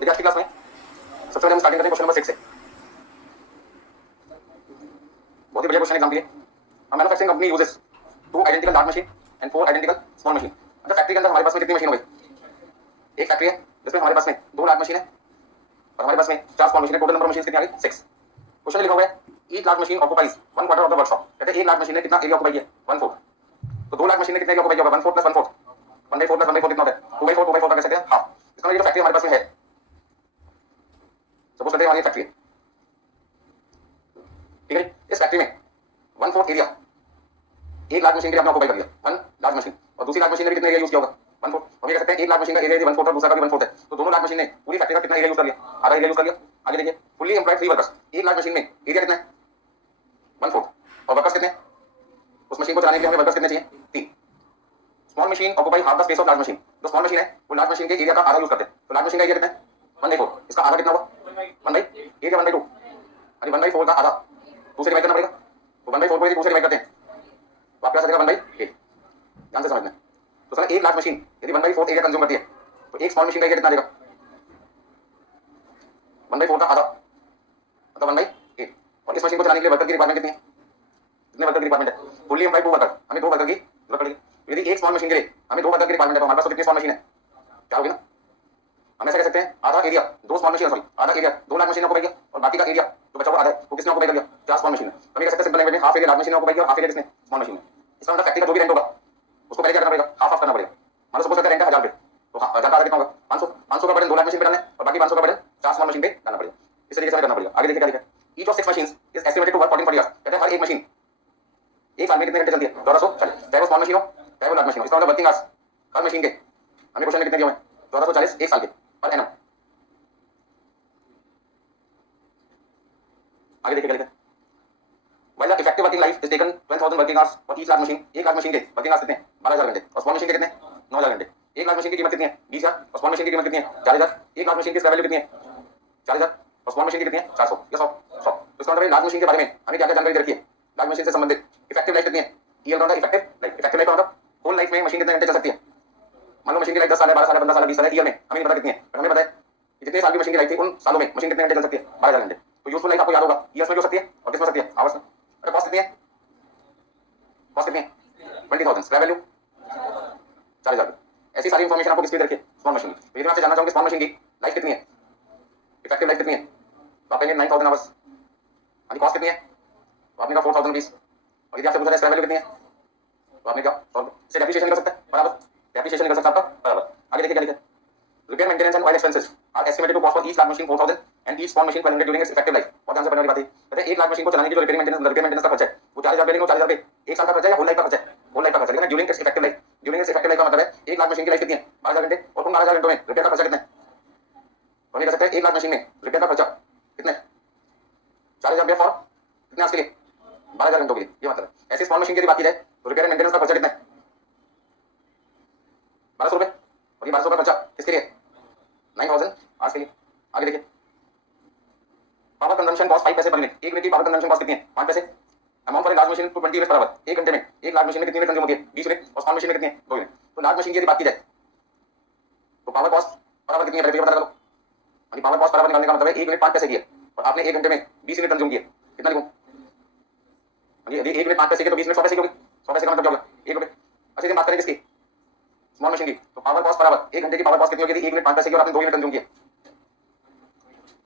देखिए आज की क्लास में सबसे पहले हम स्टार्टिंग करते हैं क्वेश्चन नंबर 6 से। बहुत ही बढ़िया क्वेश्चन एग्जाम के लिए। हम manufacturing company uses 2 identical large machine and 4 identical small machine. मतलब फैक्ट्री के अंदर हमारे पास में कितनी मशीन हो गई? एक फैक्ट्री है जिसमें हमारे पास में 2 लार्ज मशीन है और हमारे पास में 4 स्मॉल मशीन है। टोटल नंबर मशीन कितनी आ गई? 6। क्वेश्चन लिखा हुआ है each large machine occupies 1/4 of the workshop. कहते हैं एक लार्ज मशीन ने कितना एरिया ऑक्युपाई किया? 1/4। तो 2 लार्ज मशीन ने कितना एरिया ऑक्युपाई किया होगा? 1/4 + 1/4 1/4 + 1/4 कितना होता है? 2/4 2/4 कर सकते हैं हाफ। इसका मतलब ये जो फैक्ट्री हमारे पास में है, सपोज करते हैं हमारी फैक्ट्री है, ठीक है। इस फैक्ट्री में 1/4 एरिया एक लार्ज मशीन के लिए आपने ऑक्युपाई कर लिया, 1 लार्ज मशीन, और दूसरी लार्ज मशीन ने कितना एरिया यूज किया होगा? 1/4। हम ये कह सकते हैं एक लार्ज मशीन का एरिया यदि 1/4 और दूसरा का भी 1/4 है तो दोनों लार्ज मशीन ने पूरी फैक्ट्री का कितना एरिया यूज कर लिया? आधा एरिया यूज कर लिया। आगे देखिए फुल्ली एम्प्लॉयड 3 वर्कर्स, एक लार्ज मशीन में एरिया कितना है? 1/4। और वर्कर्स कितने? उस मशीन को चलाने के लिए हमें वर्कर्स कितने चाहिए? 3। Small machine occupy half the space of large machine. जो स्मॉल मशीन है वो लार्ज मशीन के एरिया का आधा यूज करते हैं। तो लार्ज मशीन का एरिया कितना है? 1/4। इसका आधा कितना हुआ? 1/, एरिया 1/2, यानी 1/4 का आधा 2 से डिवाइड करना पड़ेगा। तो 1/4 को यदि 2 से डिवाइड करते हैं तो आपके पास आ जाएगा 1/8। ध्यान से समझना। तो सर एक लार्ज मशीन यदि 1/4 एरिया कंज्यूम करती है तो एक स्मॉल मशीन का एरिया कितना देगा? 1/4 का आधा मतलब 1/8। और इस मशीन को चलाने के लिए वर्कर की रिक्वायरमेंट कितनी है? कितने वर्कर की रिक्वायरमेंट है? फुल्ली एम्प्लॉयड 2 वर्कर, हमें 2 वर्कर की जरूरत पड़ेगी। यदि एक स्मॉल मशीन के लिए हमें 2 वर्कर की रिक्वायरमेंट है तो हमारे पास कितनी स्मॉल मशीन है? 4 होगी ना। हम ऐसा कह सकते हैं आधा एरिया 2 स्मॉल मशीन, सॉरी आधा एरिया 2 लार्ज मशीन को ऑक्युपाई किया और बाकी का एरिया जो बचा हुआ आधा है वो किसने ऑक्युपाई कर लिया? 4 स्मॉल मशीन है। हम ये कह सकते हैं सिंपल लैंग्वेज में हाफ एरिया लार्ज मशीन ने ऑक्युपाई किया और हाफ एरिया किसने? स्मॉल मशीन ने। इसका मतलब फैक्ट्री का जो भी रेंट होगा उसको पहले क्या करना पड़ेगा? हाफ करना पड़ेगा। मान लो सपोज करते हैं रेंट है 1000 रुपए, तो 1000 का आधा कितना होगा? 500 का बर्डन 2 लार्ज मशीन पे डालना है और बाकी 500 का बर्डन 4 स्मॉल मशीन पे डालना पड़ेगा। इस तरीके से करना पड़ेगा। आगे देखिए क्या लिखा है, each of 6 machines is estimated to work 14 years. कहते हैं हर एक मशीन एक साल में कितने घंटे चलती है? 1440, चाहे वो स्मॉल मशीन हो चाहे वो लार्ज मशीन हो। इसका मतलब वर्किंग आवर्स हर मशीन के हमें क्वेश्चन में कितने दिए हुए हैं? 1440 एक साल के पर एनम। आगे देखिए क्या लिखा है, while the effective working life is taken 12000 working hours for each large machine. एक लार्ज मशीन के वर्किंग आवर्स कितने हैं? 12000 घंटे। और स्मॉल मशीन के कितने? 9000 घंटे। एक लार्ज मशीन की कीमत कितनी है? 20000 और स्मॉल मशीन की कीमत कितनी है? 40000। एक लार्ज मशीन की स्क्रैप वैल्यू कितनी है? 4000 और स्मॉल मशीन की कितनी है? 400 या 100। तो इसका मतलब लार्ज मशीन के बारे में हमें क्या क्या जानकारी दे रखी है? लार्ज मशीन से संबंधित इफेक्टिव लाइफ कितनी है? ये बताओ इफेक्टिव लाइफ। इफेक्टिव लाइफ का मतलब होल लाइफ में मशीन कितने घंटे चल सकती है। मान लो मशीन की लाइफ 10 साल है, 12 साल है, 15 साल है, 20 साल है, ईयर में हमें नहीं पता कितनी है, पर हमें पता है कि जितने साल की मशीन की लाइफ थी उन सालों में मशीन कितने घंटे चल सकती है? 12000 घंटे। तो यूजफुल लाइफ आपको याद होगा ईयर्स में भी हो सकती है और किसमें हो सकती है? आवर्स में। अरे कॉस्ट कितनी है? कॉस्ट कितनी है? 20000। Scrap value 4000। ऐसी सारी इन्फॉर्मेशन आपको किसकी दे रखी है? Small machine. तो यदि मैं आपसे जानना चाहूंगा स्मॉल मशीन की लाइफ कितनी है, इफेक्टिव लाइफ कितनी है, तो आप कहेंगे 9000 आवर्स। हाँ कॉस्ट कितनी है? तो आपने कहा 4000 रुपीज। और यदि आपसे पूछा जाए स्क्रैप वैल्यू कितनी है तो आपने कहा 100। इससे डेप्रिसिएशन निकल सकता है बराबर, डेप्रिसिएशन निकल सकता है आपका बराबर। आगे देखिए क्या लिखा है, repair maintenance and oil expenses are estimated to cost for each large machine 4000 and each small machine 1200 during its effective life. और ध्यान से पढ़ने वाली बात है, कहते हैं एक लार्ज मशीन को चलाने की जो रिपेयर मेंटेनेंस का खर्चा है वो 4000 रुपए लेंगे। 4000 रुपए एक साल का खर्चा है या होल लाइफ का खर्चा है? होल लाइफ का खर्चा। लेकिन during its effective life, during its effective life का मतलब है एक लार्ज मशीन की लाइफ कितनी है? 12000 घंटे। और उन 12000 घंटों में रिपेयर का खर्चा कितना है? तो हम ये कह सकते हैं एक लार्ज मशीन में रिपेयर का खर्चा कितना है? 4000 रुपये फॉर कितने आवर्स के लिए? 12000 घंटों के लिए। ये मतलब है। ऐसी स्मॉल मशीन की बात की जाए तो रिपेयर एंड मेंटेनेंस का खर्चा कितना है? 1200 रुपए। और ये 1200 का खर्चा किसके लिए? 9000 आज के लिए। आगे देखिए, पावर कंजम्पशन कॉस्ट 5 पैसे पर यूनिट। एक यूनिट की पावर कंजम्पशन कॉस्ट कितनी है? 5 पैसे। Amount for large machine to 20 unit per hour. एक घंटे में एक लार्ज मशीन में कितनी यूनिट कंज्यूम होती है? 20 यूनिट। और स्मॉल मशीन में कितनी है? 2 यूनिट। तो लार्ज मशीन की यदि बात की जाए तो पावर कॉस्ट पर आवर कितनी है? पहले पता करो। यानी पावर कॉस्ट पर आवर निकालने का मतलब है एक यूनिट 5 पैसे की है और आपने एक घंटे में 20 यूनिट कंज्यूम किए। कितना लिखूं? यदि एक यूनिट 5 पैसे की तो 20 यूनिट 100 पैसे की होगी। 100 पैसे का मतलब क्या होगा? 1 रुपए। अच्छा यदि बात करें किसकी? स्मॉल मशीन की, तो पावर कॉस्ट पर आवर एक घंटे की पावर कॉस्ट कितनी होगी? यदि एक यूनिट 5 पैसे की और आपने 2 यूनिट कंज्यूम किए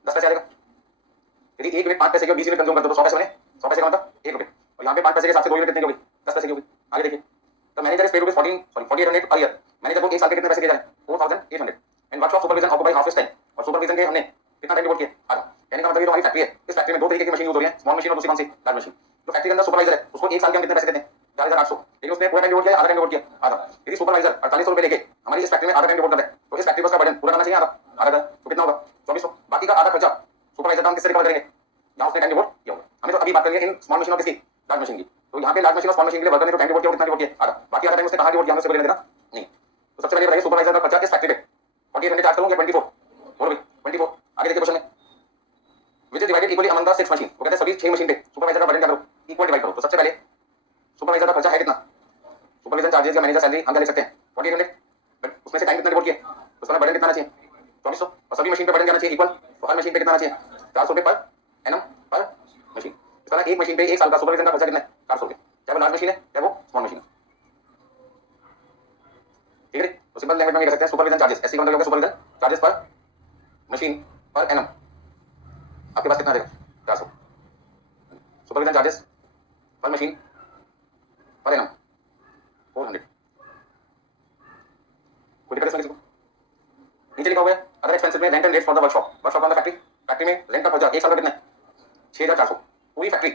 10 पैसे आएगा। यदि एक यूनिट 5 पैसे की और 20 यूनिट कंज्यूम करते तो 100 पैसे बने। 100 पैसे का मतलब 1 रुपए। और यहाँ पे 5 पैसे के हिसाब से 2 यूनिट कितने की होगी? 10 पैसे की होगी। आगे देखिए, the manager is paid rupees 4800 per year. Manager को एक साल के कितने पैसे दिए जाए? 4800। And workshop supervision occupy half his time. और सुपरविजन के हमने कितना टाइम डिवोट किया? आधा। कहने का मतलब ये तो हमारी फैक्ट्री है, इस फैक्ट्री में 2 तरीके की मशीन यूज हो रही है, स्मॉल मशीन और दूसरी कौन सी? Large machine. जो फैक्ट्री के अंदर सुपरवाइजर है उसको एक साल के हम कितने पैसे देते हैं? 4800। लेकिन उसने पूरा टाइम डिवोट किया, आधा टाइम डिवोट किया, आधा। यदि सुपरवाइजर 4800 रुपए लेके हमारी इस फैक्ट्री में आधा टाइम डिवोट कर रहा है तो इस फैक्ट्री को उसका बर्डन पूरा करना चाहिए आधा आधा। तो कितना होगा? 2400। बाकी का आधा खर्चा सुपरवाइजर का हम किससे रिकवर करेंगे? जहाँ उसने टाइम डिवोट किया होगा। हमें तो अभी बात करेंगे इन स्मॉल मशीन और किसकी? लार्ज मशीन की। तो यहाँ पे लार्ज मशीन और स्मॉल मशीन के लिए वर्कर ने जो टाइम डिवोट किया कितना डिवोट किया? आधा। बाकी आधा टाइम उसने कहाँ डिवोट किया? हमें लेना देना नहीं। तो सबसे पहले बताइए सुपरवाइजर का खर्चा इस फैक्ट्री पे 4800 चार्ज करूंगा 24 बोलो 24। आगे देखिए क्वेश्चन में, which is divided equally among the 6 machine. वो कहते हैं सभी 6 मशीन पे सुपरवाइजर का बर्डन क्या करो? इक्वल डिवाइड करो। तो सबसे पहले सुपरवाइजर का खर्चा है कितना? सुपरविजन चार्जेस या मैनेजर सैलरी हम क्या लिख सकते हैं? 4800। उसमें से टाइम कितना डिवोट किया? उसका बर्डन कितना चाहिए? 2400। और सभी मशीन पे बर्डन क्या कितना आना चाहिए? 400 रुपये पर एनम पर मशीन। इसका एक मशीन पे एक साल का सुपरविजन का खर्चा कितना है? 400 रुपये, चाहे वो लार्ज मशीन है चाहे वो स्मॉल मशीन है। ठीक है, तो सिंपल लैंग्वेज में ये कह सकते हैं सुपरविजन चार्जेस, ऐसी मतलब सुपरविजन चार्जेस पर मशीन पर एनम आपके पास कितना रहेगा? 400। सुपरविजन चार्जेस पर मशीन पर एनम 400। कोई दिक्कत इसमें किसी को? नीचे लिखा हुआ है अदर एक्सपेंसेस में rent and rate for the workshop. Workshop on the factory, factory में रेंट का खर्चा एक साल का कितना है? 6400। पूरी फैक्ट्री,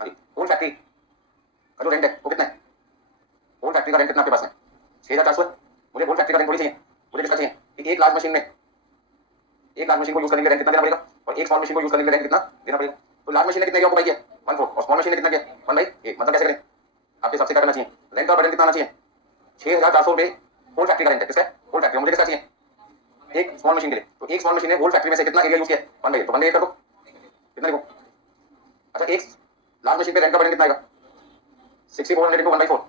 हाँ जी, होल फैक्ट्री का जो रेंट है वो कितना है? होल फैक्ट्री का रेंट कितना आपके पास है? 6400 है। मुझे होल फैक्ट्री का रेंट थोड़ी चाहिए, मुझे किसका चाहिए कि एक लार्ज मशीन में, एक लार्ज मशीन को यूज करने के लिए रेंट कितना देना पड़ेगा और एक स्मॉल मशीन को यूज करने के लिए रेंट कितना देना पड़ेगा। तो लार्ज मशीन ने कितना ऑक्यूपाई किया? 1/4 और स्मॉल मशीन ने कितना किया? 1/8। मतलब कैसे करें? आपके सबसे करना चाहिए रेंट का बर्डन कितना आना चाहिए? 6400 रुपये होल फैक्ट्री का रेंट है। किसका? Whole factory. मुझे किसका चाहिए? एक स्मॉल मशीन के लिए। तो एक स्मॉल मशीन ने होल फैक्ट्री में से कितना एरिया यूज किया? 1/8। तो 1/8 कर दो, कितना लिखो? अच्छा, एक लार्ज मशीन पे रेंट का बर्डन कितना आएगा? 6400 into 1/4,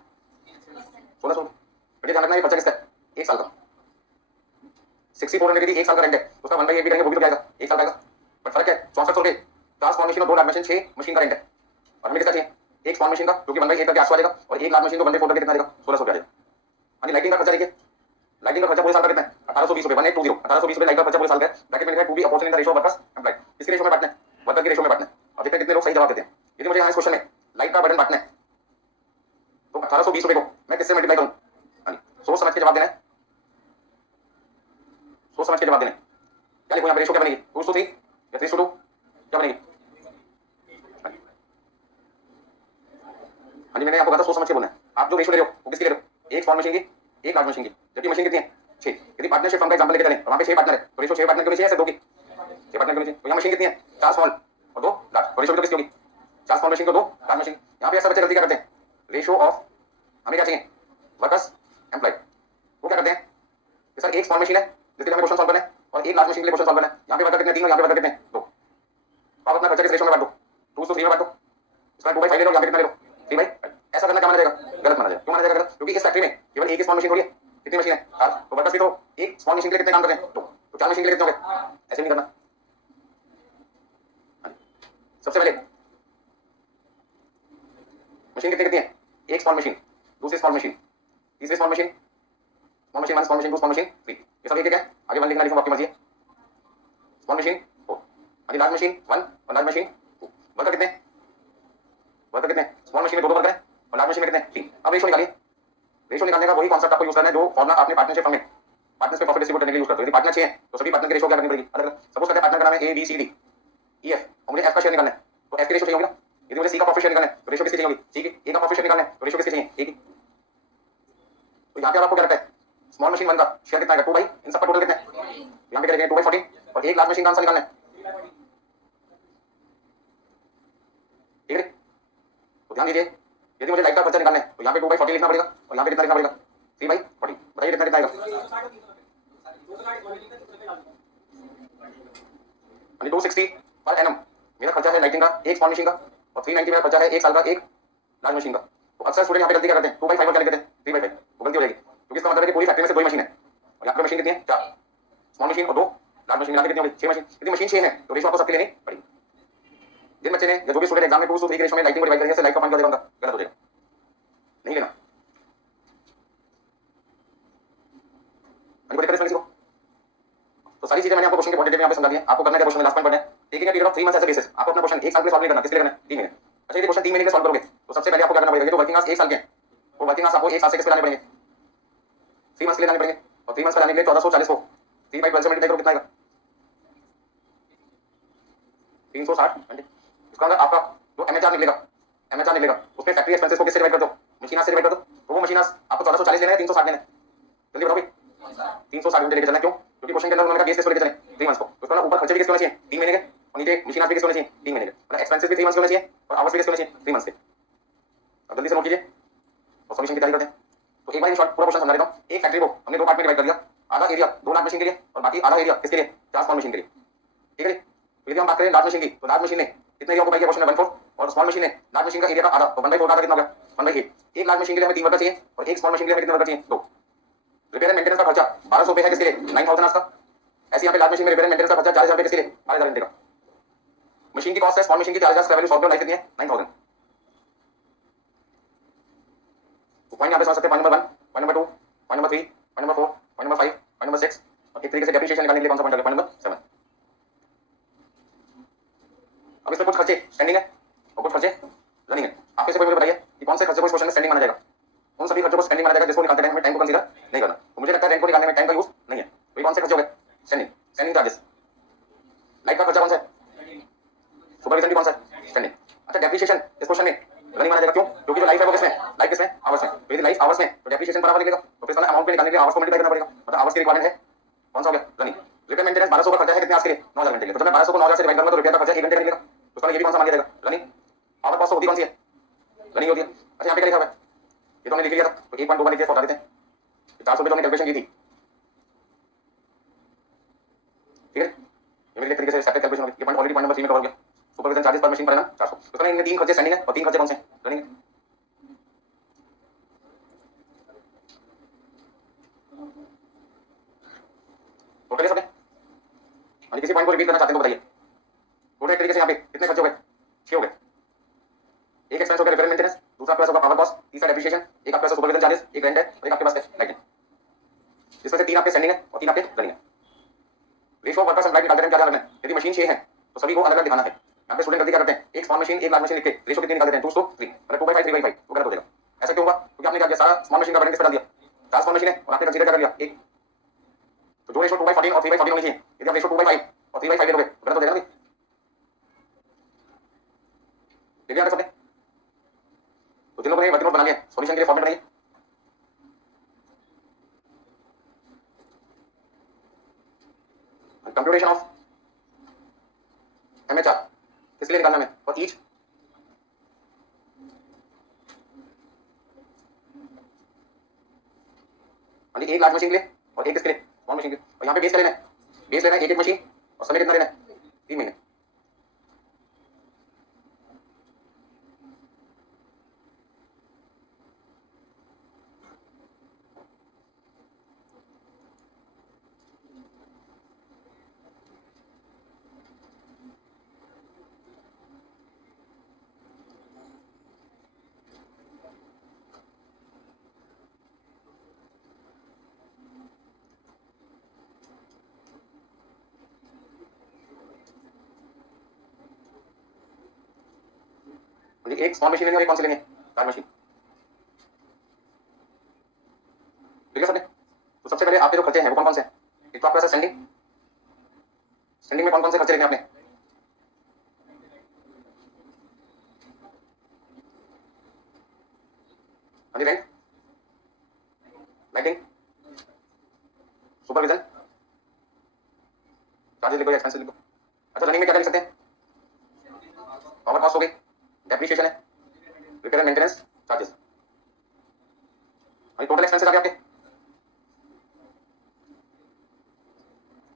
1600। बेटे ध्यान रखना ये खर्चा किसका है? एक साल का। 6400 यदि एक साल का रेंट है तो उसका 1/8 भी करेंगे वो भी तो क्या आएगा? एक साल का आएगा। बट फर्क है 6400 रुपये, 4 स्मॉल मशीन और 2 लार्ज मशीन, 6 मशीन का रेंट है। और हमें किसका चाहिए? एक स्मॉल मशीन का जो कि 1/8 करके 800 आएगा और एक लार्ज मशीन को 1/4 करके कितना आएगा? 1600 आएगा। हाँ जी, लाइटिंग का खर्चा देखिए, लाइटिंग का खर्चा पूरे साल का कितना है? 1820 रुपये, 1820 1820 रुपये लाइट का खर्चा पूरे साल का है। ब्रैकेट में लिखा है to be apportioned in the ratio of workers employed. किसके रेशियो में बांटना है? वर्कर के रेशियो में बांटना है। और देखते हैं कितने लोग सही जवाब देते हैं। यदि मुझे यहाँ इस क्वेश्चन में लाइट का बर्डन बांटना है तो 1820 रुपये को मैं किससे मल्टीप्लाई करूँ? हाँ जी, सोच समझ के जवाब देना है, सोच समझ के जवाब देना है। क्या लिखूँ यहाँ पे? रेशियो क्या बनेगी? 2:3 या 3:2 क्या बनेगी? हाँ जी, मैंने आपको कहा था सोच समझ के बोलना है। आप जो रेशियो ले रहे हो वो किसकी ले रहे हो? एक स्मॉल मशीन की, एक लार्ज मशीन की। जबकि मशीन कितनी है? 6। यदि पार्टनरशिप फर्म का एग्जांपल लेके चलें तो वहाँ पे 6 पार्टनर है तो रेशियो 6 पार्टनर क्यों नहीं चाहिए? ऐसे 2 की 6 पार्टनर क्यों नहीं चाहिए? तो यहाँ मशीन कितनी है? 4 स्मॉल और 2 लार्ज, तो रेशियो तो किसकी होगी? 4 स्मॉल मशीन को 2 लार्ज मशीन। यहाँ पे ऐसा बच्चे गलती क्या करते हैं? रेशियो ऑफ हमें क्या चाहिए? Workers employed. वो क्या करते हैं कि सर एक स्मॉल मशीन है जिसके लिए हमें क्वेश्चन सॉल्व करना है और एक लार्ज मशीन के लिए क्वेश्चन सॉल्व करना है। यहाँ पे वर्कर कितने? 3 और यहाँ पे वर्कर कितने? 2। आप अपना खर्चा किस रेशियो में बांट दो? 2:3 में बांट दो। इसका 2/5 ले लो, यहाँ पे कितना ले लो? 3/5। ऐसा करना क्या माना जाएगा? गलत माना जाएगा। क्यों माना जाएगा गलत? क्योंकि इस फैक्ट्री में केवल एक ही स्मॉल मशीन हो रही है। कितनी मशीन है? 4। तो वर्कर्स भी तो एक स्मॉल मशीन के लिए कितने काम कर रहे हैं? 2। तो 4 मशीन के लिए कितने हो गए? ऐसे नहीं करना। सबसे पहले मशीन कितनी कितनी है? एक स्मॉल मशीन, दूसरी स्मॉल मशीन, तीसरी small machine, small machine 1, small machine 2, small machine 3। ये सब एक है। आगे 1 लिखना लिखो, आपकी मर्जी है। स्मॉल मशीन 4, आगे लार्ज मशीन 1 और लार्ज मशीन 2। वर्कर कितने? वर्कर कितने? स्मॉल मशीन में 2 वर्कर है और लार्ज मशीन में कितने? 3। अब रेशियो निकालिए। रेशियो निकालने का वही कॉन्सेप्ट आपको यूज करना है जो फॉर्मूला आपने पार्टनरशिप में पार्टनर्स पे प्रॉफिट डिस्ट्रीब्यूट करने के लिए यूज करते हो। यदि पार्टनर 6 हैं तो सभी पार्टनर की रेशियो क्या करनी पड़ेगी? अलग अलग। सपोज करते हैं पार्टनर का नाम है A B C D E F और मुझे F का शेयर निकालना है तो F की रेशियो चाहिए होगी ना। यदि मुझे C का प्रॉफिट शेयर निकालना है तो रेशियो किसकी चाहिए होगी? C की। A का प्रॉफिट शेयर निकालना है तो रेशियो किसकी चाहिए? A की। तो यहाँ पे आपको क्या लगता है? स्मॉल मशीन 1 का शेयर कितना आएगा? 2 भाई, इन सबका टोटल कितना है? यहाँ पे क्या लिखेंगे? 2/14 और एक लार्ज मशीन का आंसर निकालना है। ठीक है, तो ध्यान दीजिए यदि मुझे लाइट का खर्चा निकालना है तो यहाँ पे 2/14 लिखना पड़ेगा और यहाँ पे कितना लिखना पड़ेगा? 3/14। बताइए कितना कितना आएगा? 260 पर एनम मेरा खर्चा है लाइटिंग का एक स्मॉल मशीन का और 390 मेरा खर्चा है एक साल का एक लार्ज मशीन का। तो अक्सर स्टूडेंट यहाँ पे गलती क्या करते हैं? 2/5 क्या लिख देते हैं? 3/5। वो गलती हो जाएगी क्योंकि इसका मतलब है कि पूरी फैक्ट्री में से 2 ही मशीन है और यहाँ पे मशीन कितनी है? 4 स्मॉल मशीन और 2 लार्ज मशीन मिला के कितनी होगी? 6 मशीन। यदि मशीन 6 है तो रेशियो आपको सबके लेनी पड़ेगी। जिन बच्चे ने या जो भी स्टूडेंट एग्जाम में 2:3 के रेशियो में लाइटिंग को डिवाइड करेंगे लाइट का पॉइंट क्या देगा? गलत हो जाएगा, नहीं लेना। तो सारी चीजें मैंने आपको क्वेश्चन के क्वांटिटी में यहाँ पे समझा दी है। आपको करना क्या क्वेश्चन में लास्ट पॉइंट पढ़ना है। Taking a period of 3 months as a basis. आपको अपना क्वेश्चन एक साल के लिए सॉल्व नहीं करना। किसके लिए करना है? 3 महीने। अच्छा, ये क्वेश्चन 3 महीने के सॉल्व करोगे तो सबसे पहले आपको क्या करना पड़ेगा? तो वर्किंग आवर्स 1 साल के हैं वो वर्किंग आवर्स आपको 1 साल से किस पे लाने पड़ेंगे? 3 मंथ्स के लिए लाने पड़ेंगे और 3 मंथ्स पे लाने के लिए 1440 को 3/12 से मल्टीप्लाई करो, कितना आएगा? 360 घंटे। इसका मतलब आपका जो एमएचआर निकलेगा उसमें फैक्ट्री एक्सपेंसेस को किससे डिवाइड कर दो? मशीन आवर्स से डिवाइड कर दो। तो वो मशीन आवर्स आपको 1440 लेना है 360 लेना है? जल्दी बताओ भाई। 360 घंटे लेके चलना है। क्यों? क्योंकि क्वेश्चन के अंदर उन्होंने बेस केस को लेके चले 3 मंथ्स को। तो उसका ऊपर खर्चे भी किसके होने चाहिए? 3 महीने के और नीचे मशीन आवर्स भी किसके होने चाहिए? 3 महीने के। मतलब एक्सपेंसेस भी 3 मंथ्स के होने चाहिए और आवर्स भी किसके होने चाहिए? 3 मंथ्स के। अब जल्दी से नोट कीजिए और सॉल्यूशन की तैयारी करते हैं। तो एक बार इन शॉर्ट पूरा क्वेश्चन समझा देता हूं। एक फैक्ट्री को हमने 2 पार्ट में डिवाइड कर दिया। आधा एरिया 2 लार्ज मशीन के लिए और बाकी आधा एरिया किसके लिए? 4 स्मॉल मशीन के लिए। ठीक है। तो यदि हम बात करें लार्ज मशीन की तो लार्ज मशीन ने कितने एरिया को किया? क्वेश्चन में 1/4 और स्मॉल मशीन ने लार्ज मशीन का एरिया का आधा तो 1/4 का कितना हो गया? 1/8। एक लार्ज मशीन के लिए हमें 3 वर्कर चाहिए और एक स्मॉल मशीन के लिए हमें कितने वर्कर चाहिए? 2। रिपेयर एंड मेंटेनेंस का खर्चा 1200 रुपए है किसके लिए? 9000 का ऐसे यहाँ पे लार्ज मशीन में रिपेयर मेंटेनेंस का खर्चा 4000 रुपए किसके लिए? 12,000 घंटे का। मशीन की कॉस्ट है, स्मॉल मशीन की 4000 स्क्रैप वैल्यू 100 लाइफ कितनी है? 9000। तो पॉइंट यहाँ पे समझ सकते हैं। Point number 1, point number 2, point number 3, point number 4, point number 5, point number 6 और एक तरीके से डेप्रिसिएशन निकालने के लिए कौन सा पॉइंट है? Point number 7। अब इसमें कुछ खर्चे स्टैंडिंग है और कुछ खर्चे रनिंग है। आप कैसे कोई मुझे बताइए कि कौन से खर्चे को इस क्वेश्चन में स्टैंडिंग माना जाएगा? उन सभी खर्चों को स्टैंडिंग माना जाएगा जिसको निकालते टाइम हमें टाइम को कंसीडर नहीं करना। तो मुझे लगता है टाइम को निकालने में टाइम का यूज नहीं है। तो ये कौन से खर्चे हो गए? स्टैंडिंग। Standing charges. लाइट का खर्चा कौन सा है? सुपरविजन भी कौन सा है? स्टैंडिंग। अच्छा, डेप्रिसिएशन इस क्वेश्चन में रनिंग माना जाएगा। क्यों? क्योंकि जो लाइफ है वो किसमें? लाइफ किसमें? आवर्स में। तो यदि लाइफ आवर्स में तो डेप्रिसिएशन बराबर निकलेगा। तो फिर अमाउंट पे निकालने के लिए आवर्स को मल्टीप्लाई करना पड़ेगा। मतलब आवर्स की रिक्वायरमेंट है कौन सा हो गया? रनिंग। रिपेयर मेंटेनेंस 1200 का खर्चा है कितने आवर्स के लिए? 9000 घंटे के लिए। तो जब मैं 1200 को 9000 से डिवाइड करूंगा तो रिपेयर का खर्चा 1 घंटे का निकलेगा। तो उसका ये भी कौन सा मान लिया जाएगा? रनिंग। पावर कॉस्ट होती कौन सी है? रनिंग होती है। अच्छा, यहाँ पे क्या लिखा हुआ है? ये तो हमने लिख लिया था। तो 1.2 लिख दिया, हटा देते हैं। 400 तो हमने कैलकुलेशन की थी, ठीक है। ये मेरे तरीके से सेपरेट कैलकुलेशन होगी। ये पॉइंट ऑलरेडी पॉइंट नंबर 3 में कवर हो गया। सुपरविजन चार्जेस पर मशीन पर है ना 400। तो इसमें इनमें 3 खर्चे स्टैंडिंग है और 3 खर्चे कौन से हैं? रनिंग। टोटल सब है। और किसी पॉइंट को रिपीट करना चाहते हैं तो बताइए। टोटल एक तरीके से यहाँ पे कितने खर्चे हो गए? 6 हो गए। एक एक्सपेंस हो गया रिपेयर मेंटेनेंस, दूसरा प्लस होगा पावर कॉस्ट, तीसरा डेप्रिसिएशन, एक आपका सुपरविजन चार्जेस, एक रेंट है और एक आपके पास है लाइटिंग। इसमें से 3 आपके स्टैंडिंग है और 3 आपके रनिंग है। Ratio of workers and light निकालते हैं क्या ध्यान रखना है? यदि मशीन 6 है तो सभी को अलग अलग दिखाना है। यहाँ पे स्टूडेंट गलती क्या करते हैं? एक स्मॉल मशीन एक लार्ज मशीन लिख के रेशियो कितनी निकाल देते हैं? 2:3 मतलब 2/5 3/5। वो गलत हो जाएगा। ऐसा क्यों होगा? क्योंकि आपने क्या किया? सारा स्मॉल मशीन का बर्डन किस पे डाल दिया? 4 स्मॉल मशीन है और आपने कंसीडर क्या कर लिया? एक। तो जो रेशियो 2/14 और 3/14 होनी चाहिए, यदि आप रेशियो 2/5 और 3/5 ले लोगे तो गलत हो जाएगा। ठीक है सबने? तो जिन लोगों ने वर्किंग नोट बना लिया सॉल्यूशन के लिए फॉर्मेट बनाइए। कंप्यूटेशन ऑफ एमएचआर किस लिए निकालना है? फॉर ईच एक लार्ज मशीन के लिए और एक किसके लिए? स्मॉल मशीन के लिए। और यहाँ पे बेस क्या लेना है? बेस लेना है एक मशीन और समय कितना लेना है? 3 महीने। एक स्मॉल मशीन लेनी है और एक कौन सी लेनी है? Large machine. ठीक है सबने? तो सबसे पहले आपके जो खर्चे हैं वो कौन कौन से हैं? एक तो आपका स्टैंडिंग। स्टैंडिंग में कौन कौन से खर्चे लेने आपने? रेंट, लाइटिंग, सुपरविजन चार्जेस लिखो या एक्सपेंसेस लिखो। अच्छा, रनिंग में क्या लिख सकते हैं? पावर कॉस्ट हो गई, डेप्रिसिएशन है, repair maintenance charges. Total expenses आ गए आपके।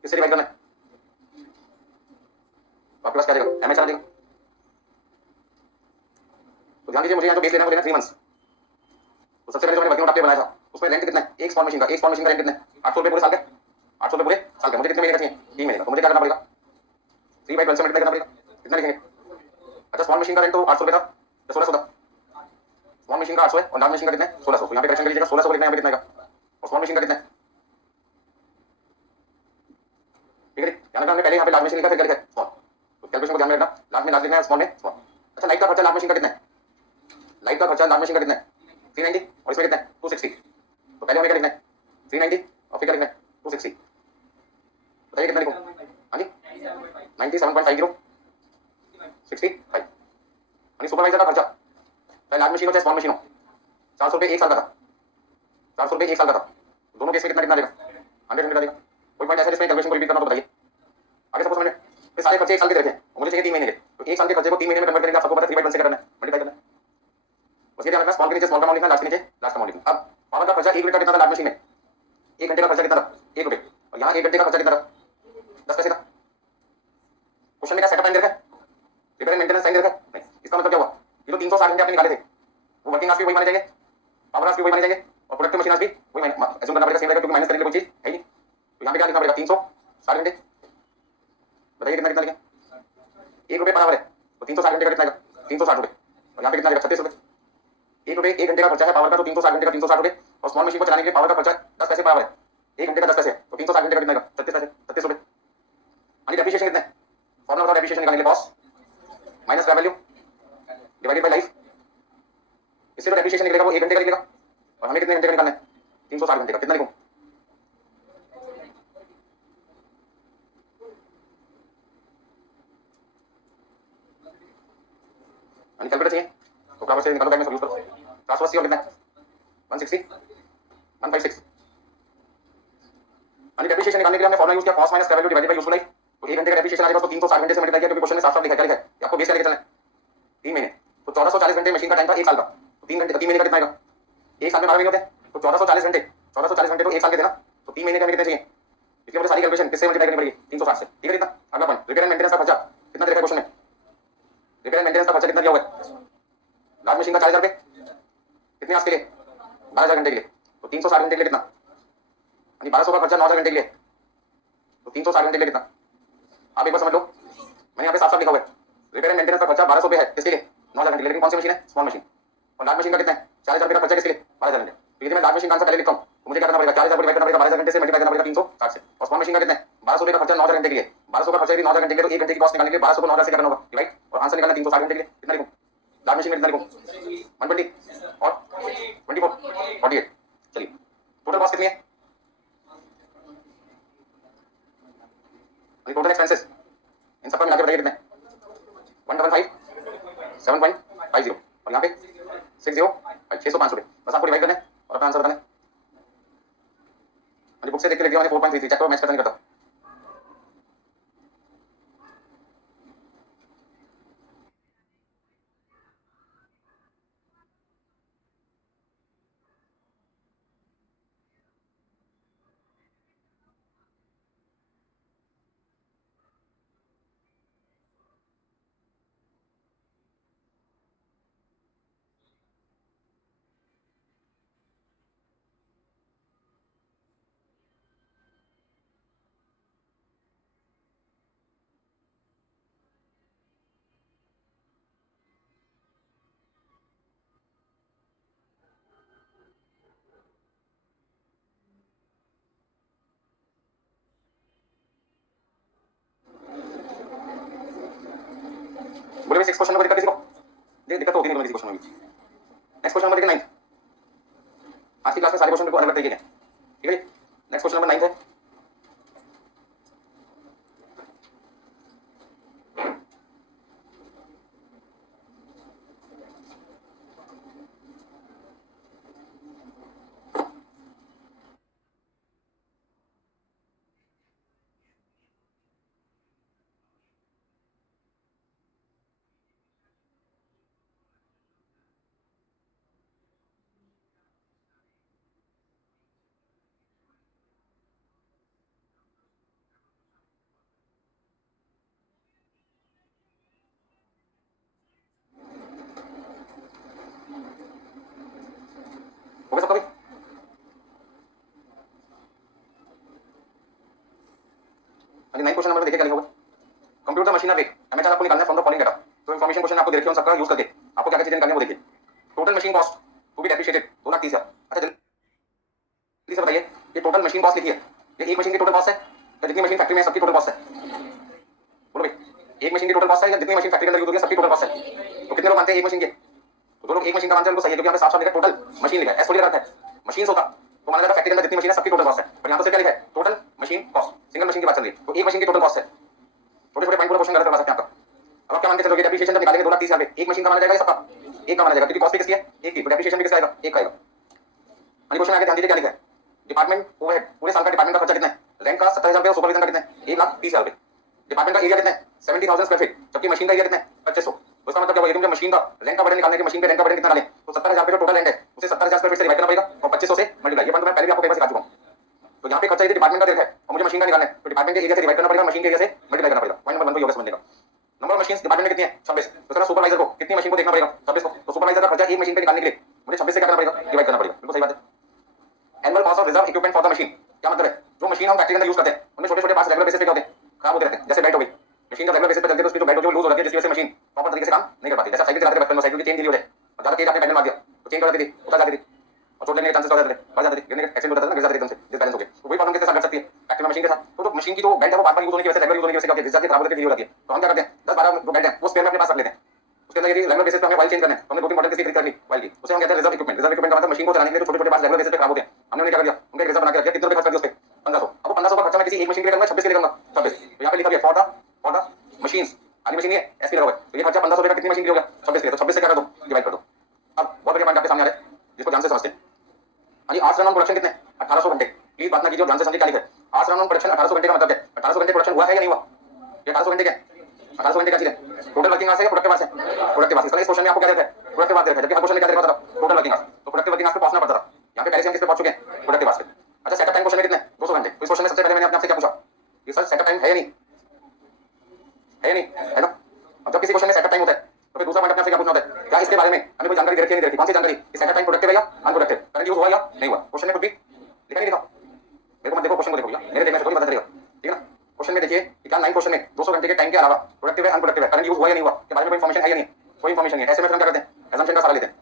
किससे डिवाइड करना है? आपके पास क्या देगा? एमएचआर देगा। तो ध्यान दीजिए, मुझे यहाँ जो बेस लेना है वो लेना 3 मंथ्स। तो सबसे पहले जो मैंने वर्किंग नोट आपके बनाया था उसमें रेंट कितना है? एक स्मॉल मशीन का रेंट कितना है? 800 रुपये पूरे साल का। 800 रुपये पूरे साल का। मुझे कितने महीने का चाहिए? 3 महीने का। तो मुझे क्या करना पड़ेगा? 3/12 से मल्टीप्लाई करना पड़ेगा। कितना लिखेंगे? अच्छा, स्मॉल मशीन का रेंट तो 800 रुपये था या 1600 था? स्मॉल मशीन का 800 है और लार्ज मशीन का कितना है? 1600। तो यहाँ पे करेक्शन कर लीजिएगा, 1600 लिखना है, यहाँ पे कितना आएगा? और स्मॉल मशीन का कितना है? ठीक है, ध्यान रखना, हमने पहले यहाँ पे लार्ज मशीन लिखा फिर क्या लिखा है? स्मॉल। तो कैलकुलेशन को ध्यान में रखना, लार्ज में लार्ज लिखना है, स्मॉल में स्मॉल। अच्छा, लाइट का खर्चा लार्ज मशीन का कितना है? लाइट का खर्चा लार्ज मशीन का कितना है? 390 और इसमें कितना है? 260। तो पहले हमें क्या लिखना है? 390 और फिर क्या लिखना है? 260। बताइए कितना लिखूं? हाँ जी, 97.50 65। यानी सुपरवाइजर का खर्चा चाहे लार्ज मशीन हो चाहे स्मॉल मशीन हो 400 रुपये एक साल का था। 400 रुपये एक साल का था। दोनों केस में कितना कितना देगा? 100 देगा। कोई पॉइंट ऐसा जिसमें कैलकुलेशन को रिपीट करना तो बताइए। आगे सपोज मैंने ये सारे खर्चे एक साल के रखे हैं और मुझे चाहिए 3 महीने के। तो एक साल के खर्चे को 3 महीने में कन्वर्ट करेंगे। आपको पता है 3/12 से करना है, मल्टीप्लाई करना है। बस ये ध्यान रखना, स्मॉल के नीचे स्मॉल का अमाउंट लिखना, लार्ज के नीचे लार्ज का अमाउंट लिखना। अब पावर का खर्चा 1 यूनिट का कितना था लार्ज मशीन में? 1 घंटे का खर्चा कितना था? 1 रुपये। और यहाँ 1 घंटे का खर्चा कितना था? 10 पैसे था। क्वेश्चन में क्या सेटअप टाइम दे रखा है? रिपेयर मेंटेनेंस टाइम दे रखा है? नहीं। इसका मतलब क्या हुआ? ये जो 360 घंटे आपने निकाले थे वो वर्किंग आवर्स भी वही माने जाएंगे, पावर आवर्स भी वही माने जाएंगे और प्रोडक्टिव मशीन आवर्स भी वही एज्यूम करना पड़ेगा, सेम रहेगा, क्योंकि माइनस करेंगे कोई चीज है नहीं। तो यहाँ पे क्या लिखना पड़ेगा? 300 60 घंटे, बताइए कितना कितना लिखें। 1 रुपये पर आवर है तो 360 घंटे का कितना आएगा, 360 रुपये। और यहाँ पे कितना आएगा, 36 रुपये। 1 रुपये 1 घंटे का खर्चा है पावर का, तो 360 घंटे का 360 रुपये। और स्मॉल मशीन को चलाने के लिए पावर का खर्चा 10 पैसे पर आवर है, 1 घंटे का 10 पैसे, तो 360 घंटे का कितना आएगा, 36 पैसे, 36 रुपये। यानी डेप्रिसिएशन कितना है, फॉर्मूला बताओ डेप्रिसिएशन निकालने के लिए, cost minus scrap value divided by life. इससे तो डेप्रिसिएशन निकलेगा वो 1 घंटे का निकलेगा। और हमें कितने घंटे का निकालना है, 360 घंटे का। कितना लिखूं, यानी कैलकुलेटर चाहिए तो बराबर से निकालो, बैग में सब यूज करो। 480 और कितना है, 160, 156। यानी डेप्रिसिएशन निकालने के लिए हमने फॉर्मूला यूज किया, cost minus scrap value divided by useful life. तो 1 घंटे का डेप्रिसिएशन आ जाएगा, उसको 360 घंटे से मल्टीप्लाई किया, क्योंकि क्वेश्चन में साफ साफ लिखा है कि आपको बेस क्या लेके चलना है, 3 महीने। तो 1440 घंटे मशीन का टाइम था 1 साल का, तो 3 घंटे 3 महीने का कितना आएगा, 1 साल में 12 महीने होते हैं, तो 1440 घंटे, 1440 घंटे तो 1 साल के थे ना, तो 3 महीने का कितने चाहिए, इसलिए मुझे सारी कैलकुलेशन किससे मल्टीप्लाई करनी पड़ेगी, 360 से। ठीक है, कितना। अगला पॉइंट, रिपेयर एंड मेंटेनेंस का खर्चा कितना दिया है क्वेश्चन में, रिपेयर एंड मेंटेनेंस का खर्चा कितना दिया हुआ है। लार्ज मशीन का 4000 रुपये, कितने आज के लिए, 12000 घंटे के लिए, तो 360 घंटे के लिए कितना, यानी 1200 का खर्चा 9000 घंटे के लिए, तो 360 घंटे के लिए कितना। आप एक बार समझ लो, मैंने यहाँ पे साफ साफ लिखा हुआ है, रिपेयर एंड मेंटेनेंस का खर्चा 1200 रुपये है, किसके लिए, 9000 घंटे के लिए। लेकिन कौन सी मशीन है, स्मॉल मशीन। और लार्ज मशीन का कितना है, 4000 रुपये का खर्चा, किसके लिए, 12000 घंटे। तो यदि मैं लार्ज मशीन का आंसर पहले लिखता हूँ तो मुझे क्या करना पड़ेगा, 4000 को डिवाइड करना पड़ेगा 12000 घंटे से, मल्टीप्लाई करना पड़ेगा 360 से। और स्मॉल मशीन का कितना है, 1200 रुपये का खर्चा 9000 घंटे के लिए, 1200 का खर्चा यदि 9000 घंटे के लिए, तो 1 घंटे की कॉस्ट निकालने के लिए 1200 को 9000 से क्या करना होगा, डिवाइड, और आंसर निकालना 360 घंटे के लिए। कितना लिखूं, लार्ज मशीन में कितना लिखूं, 120 और 24, 48। चलिए, टोटल कॉस्ट कितनी है, टोटल एक्सपेंसेस इन सबका मिला के बताइए कितने, 155, 7.50 और यहाँ पे 605 रुपये। बस आपको डिवाइड करना है और अपना आंसर बताना है। बुक से देख के लिख दिया मैंने 4.33, चेक करो, मैच करता नहीं करता। बोले 6 क्वेश्चन नंबर दिक्कत किसी को, दिक्कत तो होती नहीं किसी क्वेश्चन में भी। नेक्स्ट क्वेश्चन नंबर देखिए 9। आज की क्लास में सारे क्वेश्चन को अलग अलग तरीके हैं, ठीक है। नेक्स्ट क्वेश्चन नंबर 9 है, हो गया सबका भी। अभी 9 क्वेश्चन नंबर देखिए क्या लिखा हुआ है, कंप्यूटर मशीन वेक हमेशा आपको निकालना है फ्रॉम द फॉलोइंग डाटा। तो इन्फॉर्मेशन क्वेश्चन आपको देखिए, उन सबका यूज करके आपको क्या क्या चीजें करनी है वो देखिए। Total machine cost to be depreciated 2,30,000। अच्छा जल्दी से बताइए, ये टोटल मशीन कॉस्ट लिखी है, ये एक मशीन की टोटल कॉस्ट है या जितनी मशीन फैक्ट्री में सबकी टोटल कॉस्ट है, बोलो भाई। एक मशीन की टोटल कॉस्ट है या जितनी मशीन फैक्ट्री के अंदर यूज होगी सबकी टोटल कॉस्ट है। तो कितने लोग मानते हैं एक मशीन के, तो दो लोग एक मशीन का मानते हैं, उनको सही है, क्योंकि यहाँ पे साफ साफ लिखा है टोटल मशीन लिखा है, एस थोड़ी रखा है मशीन होता तो माना जाता फैक्ट्री के अंदर जितनी मशीन है सबकी टोटल कॉस्ट है। और यहाँ पे क्या लिखा है, total machine cost, single machine की बात चल रही है, तो एक मशीन की टोटल कॉस्ट है। छोटे छोटे पॉइंट पूरा क्वेश्चन गलत करवा सकते हैं आपका। अब आप क्या मान के चलोगे, डेप्रिसिएशन जब निकालेंगे 2,30,000 रुपये, एक मशीन का माना जाएगा, सबका एक का माना जाएगा, क्योंकि कॉस्ट किसकी है, एक की, तो डेप्रिसिएशन भी किसका आएगा, एक का आएगा। क्वेश्चन आगे ध्यान दीजिए क्या लिखा है, डिपार्टमेंट ओवरहेड पूरे साल का डिपार्टमेंट का खर्चा कितना है, रैंक का 70,000 रुपये, सुपरविजन का कितना है 1,30,000 रुपये। डिपार्टमेंट का एरिया कितना है 70,000 स्क्वायर फीट, जबकि मशीन का एरिया कितना है 2500। तो इसका मतलब क्या हुआ, यदि मुझे मशीन का रैंक का बटन निकालने के, मशीन के रैंक का बटन कितना डालें, तो 70,000 रुपये जो टोटल रैंक है उसे 70,000 स्क्वायर फीट से डिवाइड करना पड़ेगा और 2500 से मल्टीप्लाई। ये पॉइंट मैं पहले भी आपको पेपर सिखा चुका हूँ। तो यहाँ पे खर्चा यदि डिपार्टमेंट का देखा है और मुझे मशीन का निकालना है, तो डिपार्टमेंट के एरिया से डिवाइड करना पड़ेगा, मशीन के एरिया से मल्टीप्लाई करना पड़ेगा। पॉइंट नंबर 1 को योगा समझने का। नंबर ऑफ मशीन डिपार्टमेंट में कितनी है 26, तो सर सुपरवाइजर को कितनी मशीन को देखना पड़ेगा 26 को, तो सुपरवाइजर का खर्चा एक मशीन पे निकालने के लिए मुझे 26 से क्या करना पड़ेगा, डिवाइड करना पड़ेगा। बिल्कुल सही बात है। Annual cost of reserve equipment for the machine, क्या मतलब है, जो मशीन हम फैक्ट्री के अंदर यूज करते हैं उनमें छोटे छोटे पार्ट्स रेगुलर बेसिस पे थे बचपन में साइकिल की चेन ढीली हो जाए और ज्यादा तेज आपने पैडल मार दिया तो चेन कर जाती थी, उतर जाती थी और चोट लगने के चांसेस ज्यादा थे, बढ़ जाते थे, गिरने के एक्सीडेंट होता था ना, गिर जाते थे एकदम से, डिसबैलेंस हो गया। तो वही प्रॉब्लम किसके साथ घट सकती है? एक्टिवा मशीन के साथ। तो जो मशीन की जो बेल्ट है वो बार-बार यूज होने की वजह से, रेगुलर यूज होने की वजह से क्या होती है, घिस जाती है, खराब होती है, ढीली हो जाती है। तो हम क्या करते हैं, 10-12 जो बेल्ट है वो स्पेयर में अपने पास रख लेते हैं। उसके अंदर यदि रेगुलर बेसिस पे हमें ऑयल चेंज करना है तो हमने 2-3 मॉडल की खरीद कर ली ऑयल की, उसे हम कहते हैं रिजर्व इक्विपमेंट। रिजर्व इक्विपमेंट का मतलब मशीन को चलाने के लिए जो छोटे-छोटे पार्ट्स रेगुलर बेसिस पे खराब होते हैं, हमने उन्हें क्या कर दिया, उनका एक रिजर्व बना के रख दिया। कितने रुपए खर्च कर दिए उस पे? 1500। अब वो 1500 का खर्चा मैं किसी एक मशीन के लिए करूंगा, 26 के लिए करूंगा, 26। तो यहाँ पे लिखा गया फॉर द मशीन्स, खाली मशीन ही है, एसपी लगा हुआ है, तो ये खर्चा 1500 रुपए का कितनी मशीन के लिए होगा? 26 के लिए। तो 26 से क्या कर दो, डिवाइड कर दो। अब बहुत बढ़िया पॉइंट आपके सामने आ रहा है जिसको ध्यान से समझते हैं। यानी आर्ट्स रन ऑन प्रोडक्शन कितने? 1800 घंटे। प्लीज बात ना कीजिए, ध्यान से समझिए क्या लिखा है। आर्ट्स रन ऑन प्रोडक्शन 1800 घंटे का मतलब है 1800 घंटे प्रोडक्शन हुआ है या नहीं हुआ? ये 1800 घंटे क्या है? 1800 घंटे क्या चीज है? टोटल वर्किंग आवर्स है या प्रोडक्टिव आवर्स है? Productive hours. इस क्वेश्चन में आपको क्या देता है? प्रोडक्टिव आवर्स देता है, जबकि हर क्वेश्चन में क्या देता था? Total working hours. तो प्रोडक्टिव वर्किंग आवर्स पे पहुंचना पड़ता था। यहाँ पे पहले से हम किस पे पहुंच चुके हैं? प्रोडक्टिव आवर्स पे। अच्छा, सेटअप टाइम क्वेश्चन में कितने? 200 घंटे। तो इस क्वेश्चन में सबसे पहले मैंने अपने आपसे क्या पूछा कि सर सेटअप टाइम है या नहीं? है या नहीं? है ना? अब जब किसी क्वेश्चन में सेटअप टाइम होता है तो फिर दूसरा पॉइंट अपने आपसे क्या पूछना होता है, क्या इसके बारे में हमें कोई जानकारी दे रखी है, नहीं दे रखी? कौन सी जानकारी कि सेटअप टाइम प्रोडक्टिव है या अनप्रोडक्टिव, करंट यूज हुआ या नहीं हुआ? क्वेश्चन में कुछ भी लिखा नहीं लिखा? मेरे को मत देखो, क्वेश्चन को देखो भैया, मेरे देखने से थोड़ी पता चलेगा, ठीक है ना? क्वेश्चन में देखिए कि क्या 9 क्वेश्चन में 200 घंटे के टाइम के अलावा प्रोडक्टिव है अनप्रोडक्टिव है, करंट यूज हुआ या नहीं हुआ, के बारे में कोई इन्फॉर्मेशन है या नहीं? कोई इन्फॉर्मेशन नहीं है। ऐसे में फिर हम क्या करते हैं, assumption का सहारा लेते हैं।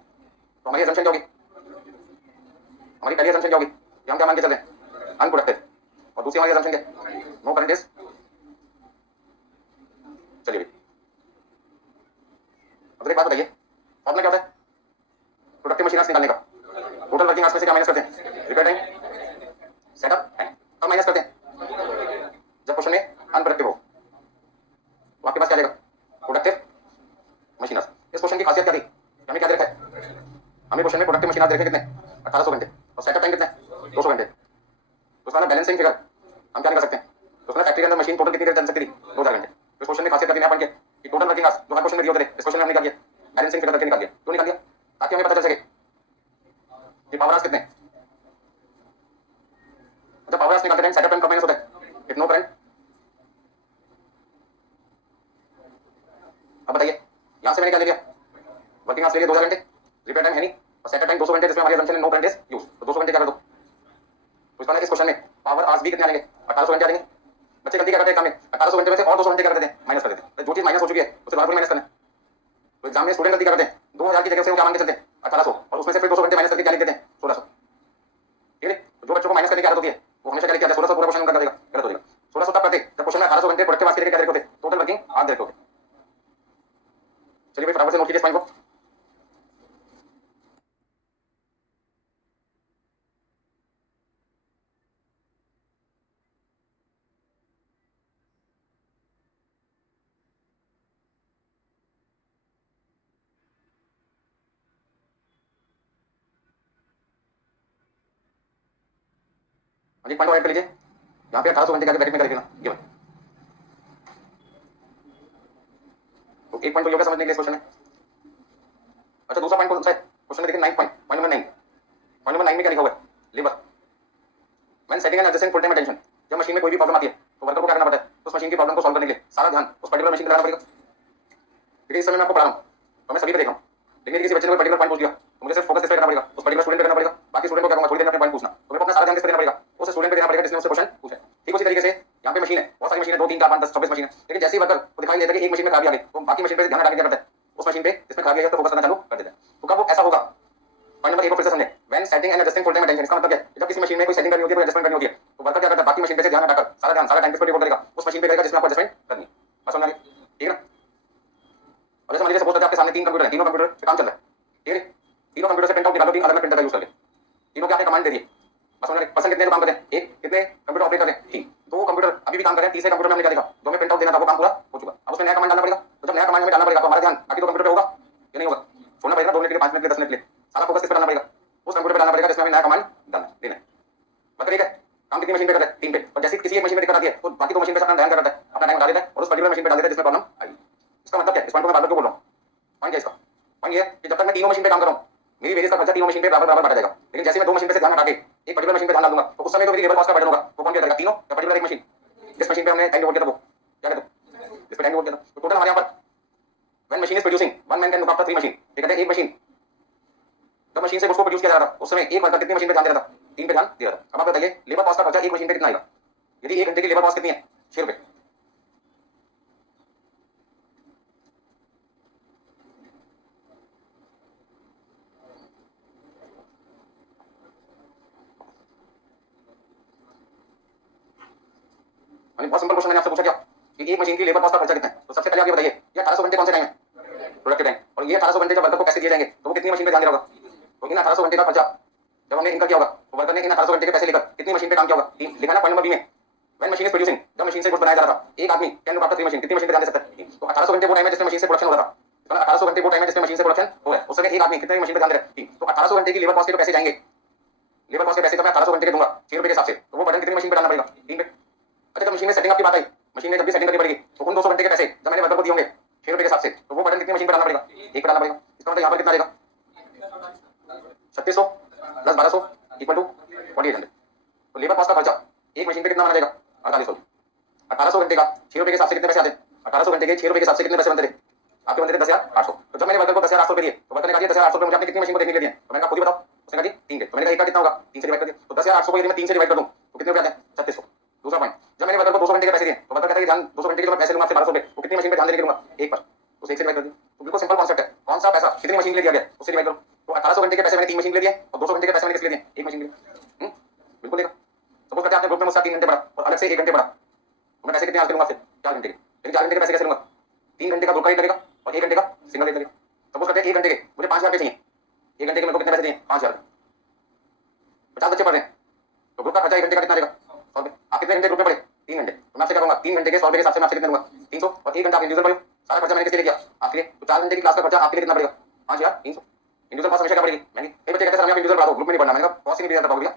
तो हमारी assumption क्या होगी? हमारी पहली assumption क्या होगी कि हम क्या मान के चल रहे हैं? अनप्रोडक्टिव। और दूसरी हमारी assumption क्या है? नो करंट इज, चलिए भाई अब एक बात बताइए, फॉर्मूला क्या होता है प्रोडक्टिव मशीन आवर्स निकालने का? टोटल वर्किंग आवर्स में से क्या माइनस करते हैं? Repair time, setup time. अब माइनस करते हैं जब क्वेश्चन में अनप्रोडक्टिव हो, तो आपके पास क्या आएगा? Productive machine hours. इस क्वेश्चन की खासियत क्या थी, हमें क्या दे रखा है? हमें क्वेश्चन में प्रोडक्टिव मशीन आवर्स दे रखे कितने? 1800 घंटे। और सेटअप टाइम कितने? 200 घंटे। तो उसका बैलेंसिंग फिगर हम क्या निकाल सकते हैं? तो उसमें फैक्ट्री के अंदर मशीन टोटल कितनी देर चल सकती थी? 2000 घंटे। तो इस क्वेश्चन में खासियत क्या थी, नया पॉइंट क्या कि टोटल वर्किंग आवर्स जो हर क्वेश्चन में दिए होते थे, इस क्वेश्चन में हमने निकाल दिया, बैलेंसिंग फिगर करके निकाल दिया। क्यों निकाल दिया? ताकि हमें पता चल सके कि पावर आवर्स कितने। जब पावर आवर्स निकालते टाइम सेटअप टाइम कब माइनस होता है? If no current. अब बताइए, यहां से मैंने क्या ले लिया? वर्किंग आवर्स ले लिए 2000 घंटे, रिपेयर टाइम है नहीं, और सेटअप टाइम 200 घंटे, जिसमें हमारी assumption है नो करंट इज यूज। तो 200 घंटे क्या कर दो, तो इस क्वेश्चन में पावर आवर्स भी कितने आएंगे? 1800 घंटे आएंगे। बच्चे गलती क्या करते हैं एग्जाम में, 1800 घंटे में से और 200 घंटे कर देते हैं, माइनस कर देते हैं। तो जो चीज माइनस हो चुकी है उसे बार बार माइनस करना है। तो एग्जाम में स्टूडेंट गलती करते हैं, 2000 की जगह से वो क्या मान के चलते हैं? 1800, और उसमें से फिर 200 घंटे माइनस करके क्या लिख देते हैं? 1600। ठीक है, तो जो बच्चों को माइनस करने की आदत होती है वो हमेशा क्या लिखते हैं? 1600 पूरा क्वेश्चन उनका कर देगा, गलत हो जाएगा। 1600 तब करते जब क्वेश्चन में 1800 घंटे प्रोडक्टिव आवर्स के लिए क्या दे रखे होते? टोटल वर्किंग आवर्स दे रखे होते। चलिए भाई फटाफट से नोट कीजिए इस पॉइंट को। एक पॉइंट और ऐड कर लीजिए, यहाँ पे 1800 घंटे के आगे ब्रैकेट में कर लिखना ये भाई। तो एक पॉइंट तो योगा समझने के लिए क्वेश्चन है। अच्छा, दूसरा पॉइंट कौन सा है क्वेश्चन में? देखिए 9 point, point number 9। Point number 9 में क्या लिखा हुआ है? Labour when setting and adjusting full time attention. जब मशीन में कोई भी प्रॉब्लम आती है तो वर्कर को क्या करना पड़ता है? उस मशीन की प्रॉब्लम को सॉल्व करने के लिए सारा ध्यान उस पर्टिकुलर मशीन पे लगाना पड़ेगा। देखिए इस समय मैं आपको पढ़ा रहा हूँ तो मैं सभी पे देख रहा हूँ, लेकिन किसी बच्चे ने कोई पर्टिकुलर पॉइंट पूछ लिया तो मुझे सिर्फ फोकस इस पे करना पड़ेगा, उस पर्टिकुलर स्टूडेंट पे करना पड़ेगा। बाकी स्टूडेंट को क्या कहूँगा, थोड़ी देर में अपने पॉइंट पूछना, तो मेरे को अपना सारा ध्यान किस पे देना पड़ेगा? उस स्टूडेंट पे देना पड़ेगा जिसने उससे क्वेश्चन पूछा है। ठीक उसी तरीके से यहाँ पे मशीन है, बहुत सारी मशीन है, 2 3 4 5 10 24 मशीन है, लेकिन जैसे ही वर्कर को दिखाई देता है कि एक मशीन में खराबी आ गई तो बाकी मशीन पे ध्यान हटा के क्या करता है? उस मशीन पे जिसमें खराबी आई है तो फोकस करना चालू कर देता है। तो कब वो ऐसा होगा? पॉइंट नंबर 1 को फिर से समझें, when setting and adjusting full time attention. इसका मतलब क्या है? जब किसी मशीन में कोई सेटिंग करनी होती है, कोई एडजस्टमेंट करनी होती है तो वर्कर क्या करता है? बाकी मशीन पे से ध्यान हटाकर सारा ध्यान सारा टाइम किस पे डिवोट करेगा? उस मशीन पे करेगा जिसमें आपको एडजस्टमेंट करनी है। बात समझ आ गई? ठीक है ना? और जैसे मान लीजिए सपोज करते हैं आपके सामने 3 कंप्यूटर हैं, तीनों कंप्यूटर पे काम चल रहा है, ठीक है? तीनों कंप्यूटर से प्रिंट आउट निकालो, 3 अलग अलग प्रिंटर का यूज करके। तीनों के आपने कमांड दे दी, बस समझ आ गई? पर्सन कितने काम करते हैं? एक। कितने कंप्यूटर ऑपरेट करते हैं? 3। 2 कंप्यूटर अभी भी काम कर रहे हैं, तीसरे कंप्यूटर में हमने क्या देखा? जो हमें प्रिंट आउट देना था वो काम पूरा हो चुका। अब उसमें नया कमांड डालना पड़ेगा, तो जब नया कमांड हमें डालना पड़ेगा तो हमारा ध्यान बाकी 2 कंप्यूटर पे होगा या नहीं होगा? छोड़ना पड़ेगा 2 मिनट के लिए, 5 मिनट के लिए, 10 मिनट के लिए, सारा फोकस किस पे डालना पड़ेगा? उस कंप्यूटर पे डालना पड़ेगा जिसमें हमें नया कमांड डालना देना है। मतलब ठीक है, काम कितनी मशीन पे करता है? 3 पे। और जैसे किसी एक मशीन पे दिक्कत आती है तो बाकी 2 मशीन पे अपना ध्यान करता है, अपना टाइम हटा देता है और उस पर्टिकुलर मशीन पे डाल देता है जिसमें प्रॉब्लम आई। इसका मतलब क्या है? इस पॉइंट को मैं बार-बार क्यों बोल रहा हूं? पॉइंट क्या है इसका? पॉइंट ये है कि जब तक मैं तीनों मशीन पे काम कर रहा हूं मेरी वेजेस का खर्चा तीनों मशीन पे बराबर बराबर बांटा जाएगा, लेकिन जैसे मैं 2 मशीन पे से ध्यान हटा के एक पर्टिकुलर मशीन पे ध्यान डाल दूंगा तो उस समय जो मेरी लेबर कॉस्ट का बर्डन होगा वो कौन क्या करेगा? तीनों या पर्टिकुलर एक मशीन? जिस मशीन पे हमने टाइम डिवोट किया था वो क्या कहते हैं? जिस पे टाइम डिवोट किया था। तो टोटल हमारे यहां पर when machine is producing one man can look after 3 machine. ये कहते हैं एक मशीन जब मशीन से उसको प्रोड्यूस किया जा रहा था उस समय एक वर्कर कितनी मशीन पे ध्यान दे रहा था? 3 पे ध्यान दे रहा था। अब आप बताइए लेबर कॉस्ट का खर्चा एक मशीन पे कितना आएगा? यदि 1 घंटे की लेबर कॉस्ट कितनी है? 6 रुपए। बहुत सिंपल क्वेश्चन मैंने आपसे पूछा क्या कि एक मशीन की लेबर कॉस्ट का खर्चा कितना है, तो सबसे पहले आप ये बताइए ये 1800 घंटे कौन से टाइम है, प्रोडक्टिव टाइम, और ये 1800 घंटे जब वर्कर को पैसे दिए जाएंगे तो वो कितनी मशीन पे ध्यान दे रहा होगा। तो इन 1800 घंटे का खर्चा जब हमने इनका किया होगा तो वर्कर ने इन 1800 घंटे के पैसे लेकर कितनी मशीन पे काम किया होगा, लिखा ना पॉइंट नंबर बी में, व्हेन मशीन इज प्रोड्यूसिंग, जब मशीन से गुड्स बनाया जा रहा था, एक आदमी कैन लुक आफ्टर 3 मशीन, कितनी मशीन पे ध्यान दे सकता है। तो 1800 घंटे वो टाइम है जिसमें मशीन से प्रोडक्शन हो रहा था, तो 1800 घंटे वो टाइम है जिसमें मशीन से प्रोडक्शन हो रहा है, उस समय एक आदमी कितनी मशीन पे ध्यान दे रहा है। तो 1800 घंटे की लेबर कॉस्ट के जो पैसे जाएंगे, लेबर कॉस्ट के पैसे तो मैं 1800 घंटे के दूंगा 6 रुपए के हिसाब से, तो वो बटन कितनी मशीन पे डालना पड़ेगा, 3 पे। अच्छा, तो मशीन में सेटिंग आपकी बात आई, मशीन में जब भी सेटिंग करनी पड़ेगी तो उन 200 घंटे के पैसे जब मैंने वर्कर को दिए होंगे 6 रुपए के हिसाब से, तो वो बटन कितनी मशीन पे डालना पड़ेगा, एक पे डालना पड़ेगा। इसका मतलब यहाँ पर कितना आएगा 3600 प्लस 1200 इक्वल टू 4800। तो लेबर कॉस्ट का खर्चा एक मशीन पे कितना बना जाएगा 4800। 1800 घंटे का 6 रुपए के हिसाब से कितने पैसे आते हैं, 1800 घंटे के 6 रुपए के हिसाब से कितने पैसे बनते थे, आपके बनते थे 10,800। तो जब मैंने वर्कर को 10,800 दिए तो वर्कर ने कहा 10,800 मुझे आपने कितनी मशीन को देने के लिए दिए, तो मैंने कहा खुद ही बताओ, उसने कहा 3 के, तो मैंने कहा एक का कितना होगा 3 से डिवाइड कर दिया, तो 10,800 को यदि मैं 3 से डिवाइड कर दूं तो कितने रुपए आते हैं 3600। दूसरा पॉइंट, जब मैंने वर्कर को 200 घंटे के पैसे दिए तो वर्कर कहता है कि ध्यान 200 घंटे के जो मैं पैसे लूंगा आपसे 1200 रुपए, वो कितनी मशीन पे ध्यान देने के लूंगा, एक पर, तो 1 से डिवाइड कर दिया। तो बिल्कुल सिंपल कॉन्सेप्ट है, कौन सा पैसा कितनी मशीन के लिए दिया गया उससे डिवाइड करो। तो 1800 घंटे के पैसे मैंने 3 मशीन के लिए दिए और 200 घंटे के पैसे मैंने किसके लिए दिए, एक मशीन के लिए। बिल्कुल देगा। सपोज करते हैं आपने ग्रुप में मुझसे 3 घंटे पढ़ा और अलग से 1 घंटे पढ़ा, तो मैं पैसे कितने आज लूंगा आपसे 4 घंटे के, लेकिन 4 घंटे के पैसे कैसे लूंगा, 3 घंटे का ग्रुप का रेट लगेगा और 1 घंटे का सिंगल रेट लगेगा। सपोज करते हैं 1 घंटे के मुझे 5000 रुपए चाहिए, 1 घंटे के मेरे को कितने पैसे चाहिए 5000, 50 बच्चे पढ़ रहे हैं तो ग्रुप का खर्चा 1 घंटे का कितना आएगा 100 रुपए। आप कितने घंटे ग्रुप में पढ़े 3 घंटे, तो मैं आपसे क्या कहूंगा 3 घंटे के 100 रुपए के हिसाब से मैं आपसे कितने लूंगा 300, और 1 घंटा आप इंडिविजुअल पढ़े, सारा खर्चा मैंने किसके लिए किया आपके लिए, तो 4 घंटे की क्लास का खर्चा आपके लिए कितना पड़ेगा 5300। इंडिविजुअल कॉस्ट हमेशा क्या पड़ेगी महंगी, कई बच्चे कहते हैं सर आप इंडिविजुअल पढ़ा दो ग्रुप में नहीं पढ़ना, मैंने कहा कॉस्ट ही नहीं पता भैया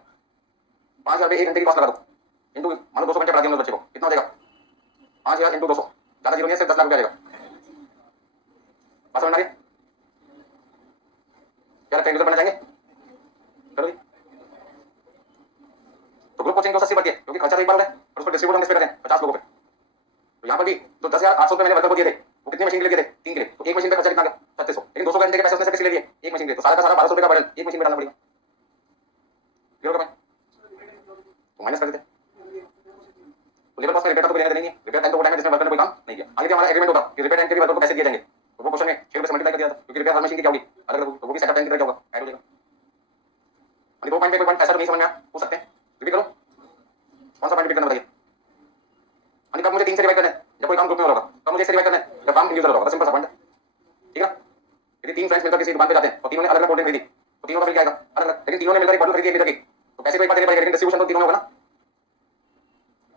5000 रुपए 1 घंटे की कॉस्ट लगा दो इंटू मान लो 200 घंटे पढ़ा दिया बच्चे को कितना हो जाएगा 5000 इंटू 200, ज्यादा जीरो नहीं है, सिर्फ 10 लाख रुपया आएगा। बात समझ आ रही है, क्या लगता है इंडिविजुअल पढ़ना चाहेंगे करो। तो ग्रुप कोचिंग को सस्ती पड़ती है क्योंकि खर्चा तो एक बार हो रहा है और उसको डिस्ट्रीब्यूट हम किस पे करते हैं 50 लोगों पे। तो यहाँ पर भी तो 10,800 रुपए मैंने वर्कर को दिए थे, वो कितनी मशीन के लिए दिए थे 3 के लिए, तो एक मशीन पे खर्चा कितना गया 3600, लेकिन 200 घंटे के पैसे उसने से किस लिए दिए एक मशीन के लिए, तो सारा का सारा 1200 रुपए का बर्डन एक मशीन पे डालना पड़ेगा। क्लियर होगा, तो माइनस कर देते हैं। तो लेबर कॉस्ट का रिपेयर का तो लेने नहीं है, रिपेयर टाइम तो वो टाइम है जिसमें वर्कर ने कोई काम नहीं किया। आगे हमारा एग्रीमेंट होगा कि रिपेयर टाइम के भी वर्कर को पैसे दिए जाएंगे, तो वो क्वेश्चन में 6 रुपए से मल्टीप्लाई कर दिया था क्योंकि रिपेयर हर मशीन की क्या होगी अलग अलग होगी, तो वो भी सेटअप टाइम की तरह क्या होगा ऐड हो जाएगा। अभी 2 पॉइंट पे कोई पॉइंट ऐसा तो नहीं समझ में आया पूछ सकते हैं, रिपीट करो कौन सा पॉइंट रिपीट करना बताइए। अभी कब मुझे 3 से डिवाइड करना है जब कोई काम ग्रुप में हो रहा होगा, कब मुझे इससे डिवाइड करना है जब काम इंडिविजुअल होगा, सिंपल सा पॉइंट है, ठीक है। यदि 3 फ्रेंड्स मिलकर किसी दुकान पे जाते हैं और तीनों ने अलग अलग कोल्ड ड्रिंक खरीदी तो तीनों का बिल क्या आएगा अलग अलग, लेकिन तीनों ने मिलकर एक बॉटल खरीदी एक लीटर की, तो पैसे को एक बार देने पड़ेगा लेकिन डिस्ट्रीब्यूशन तो तीनों होगा ना।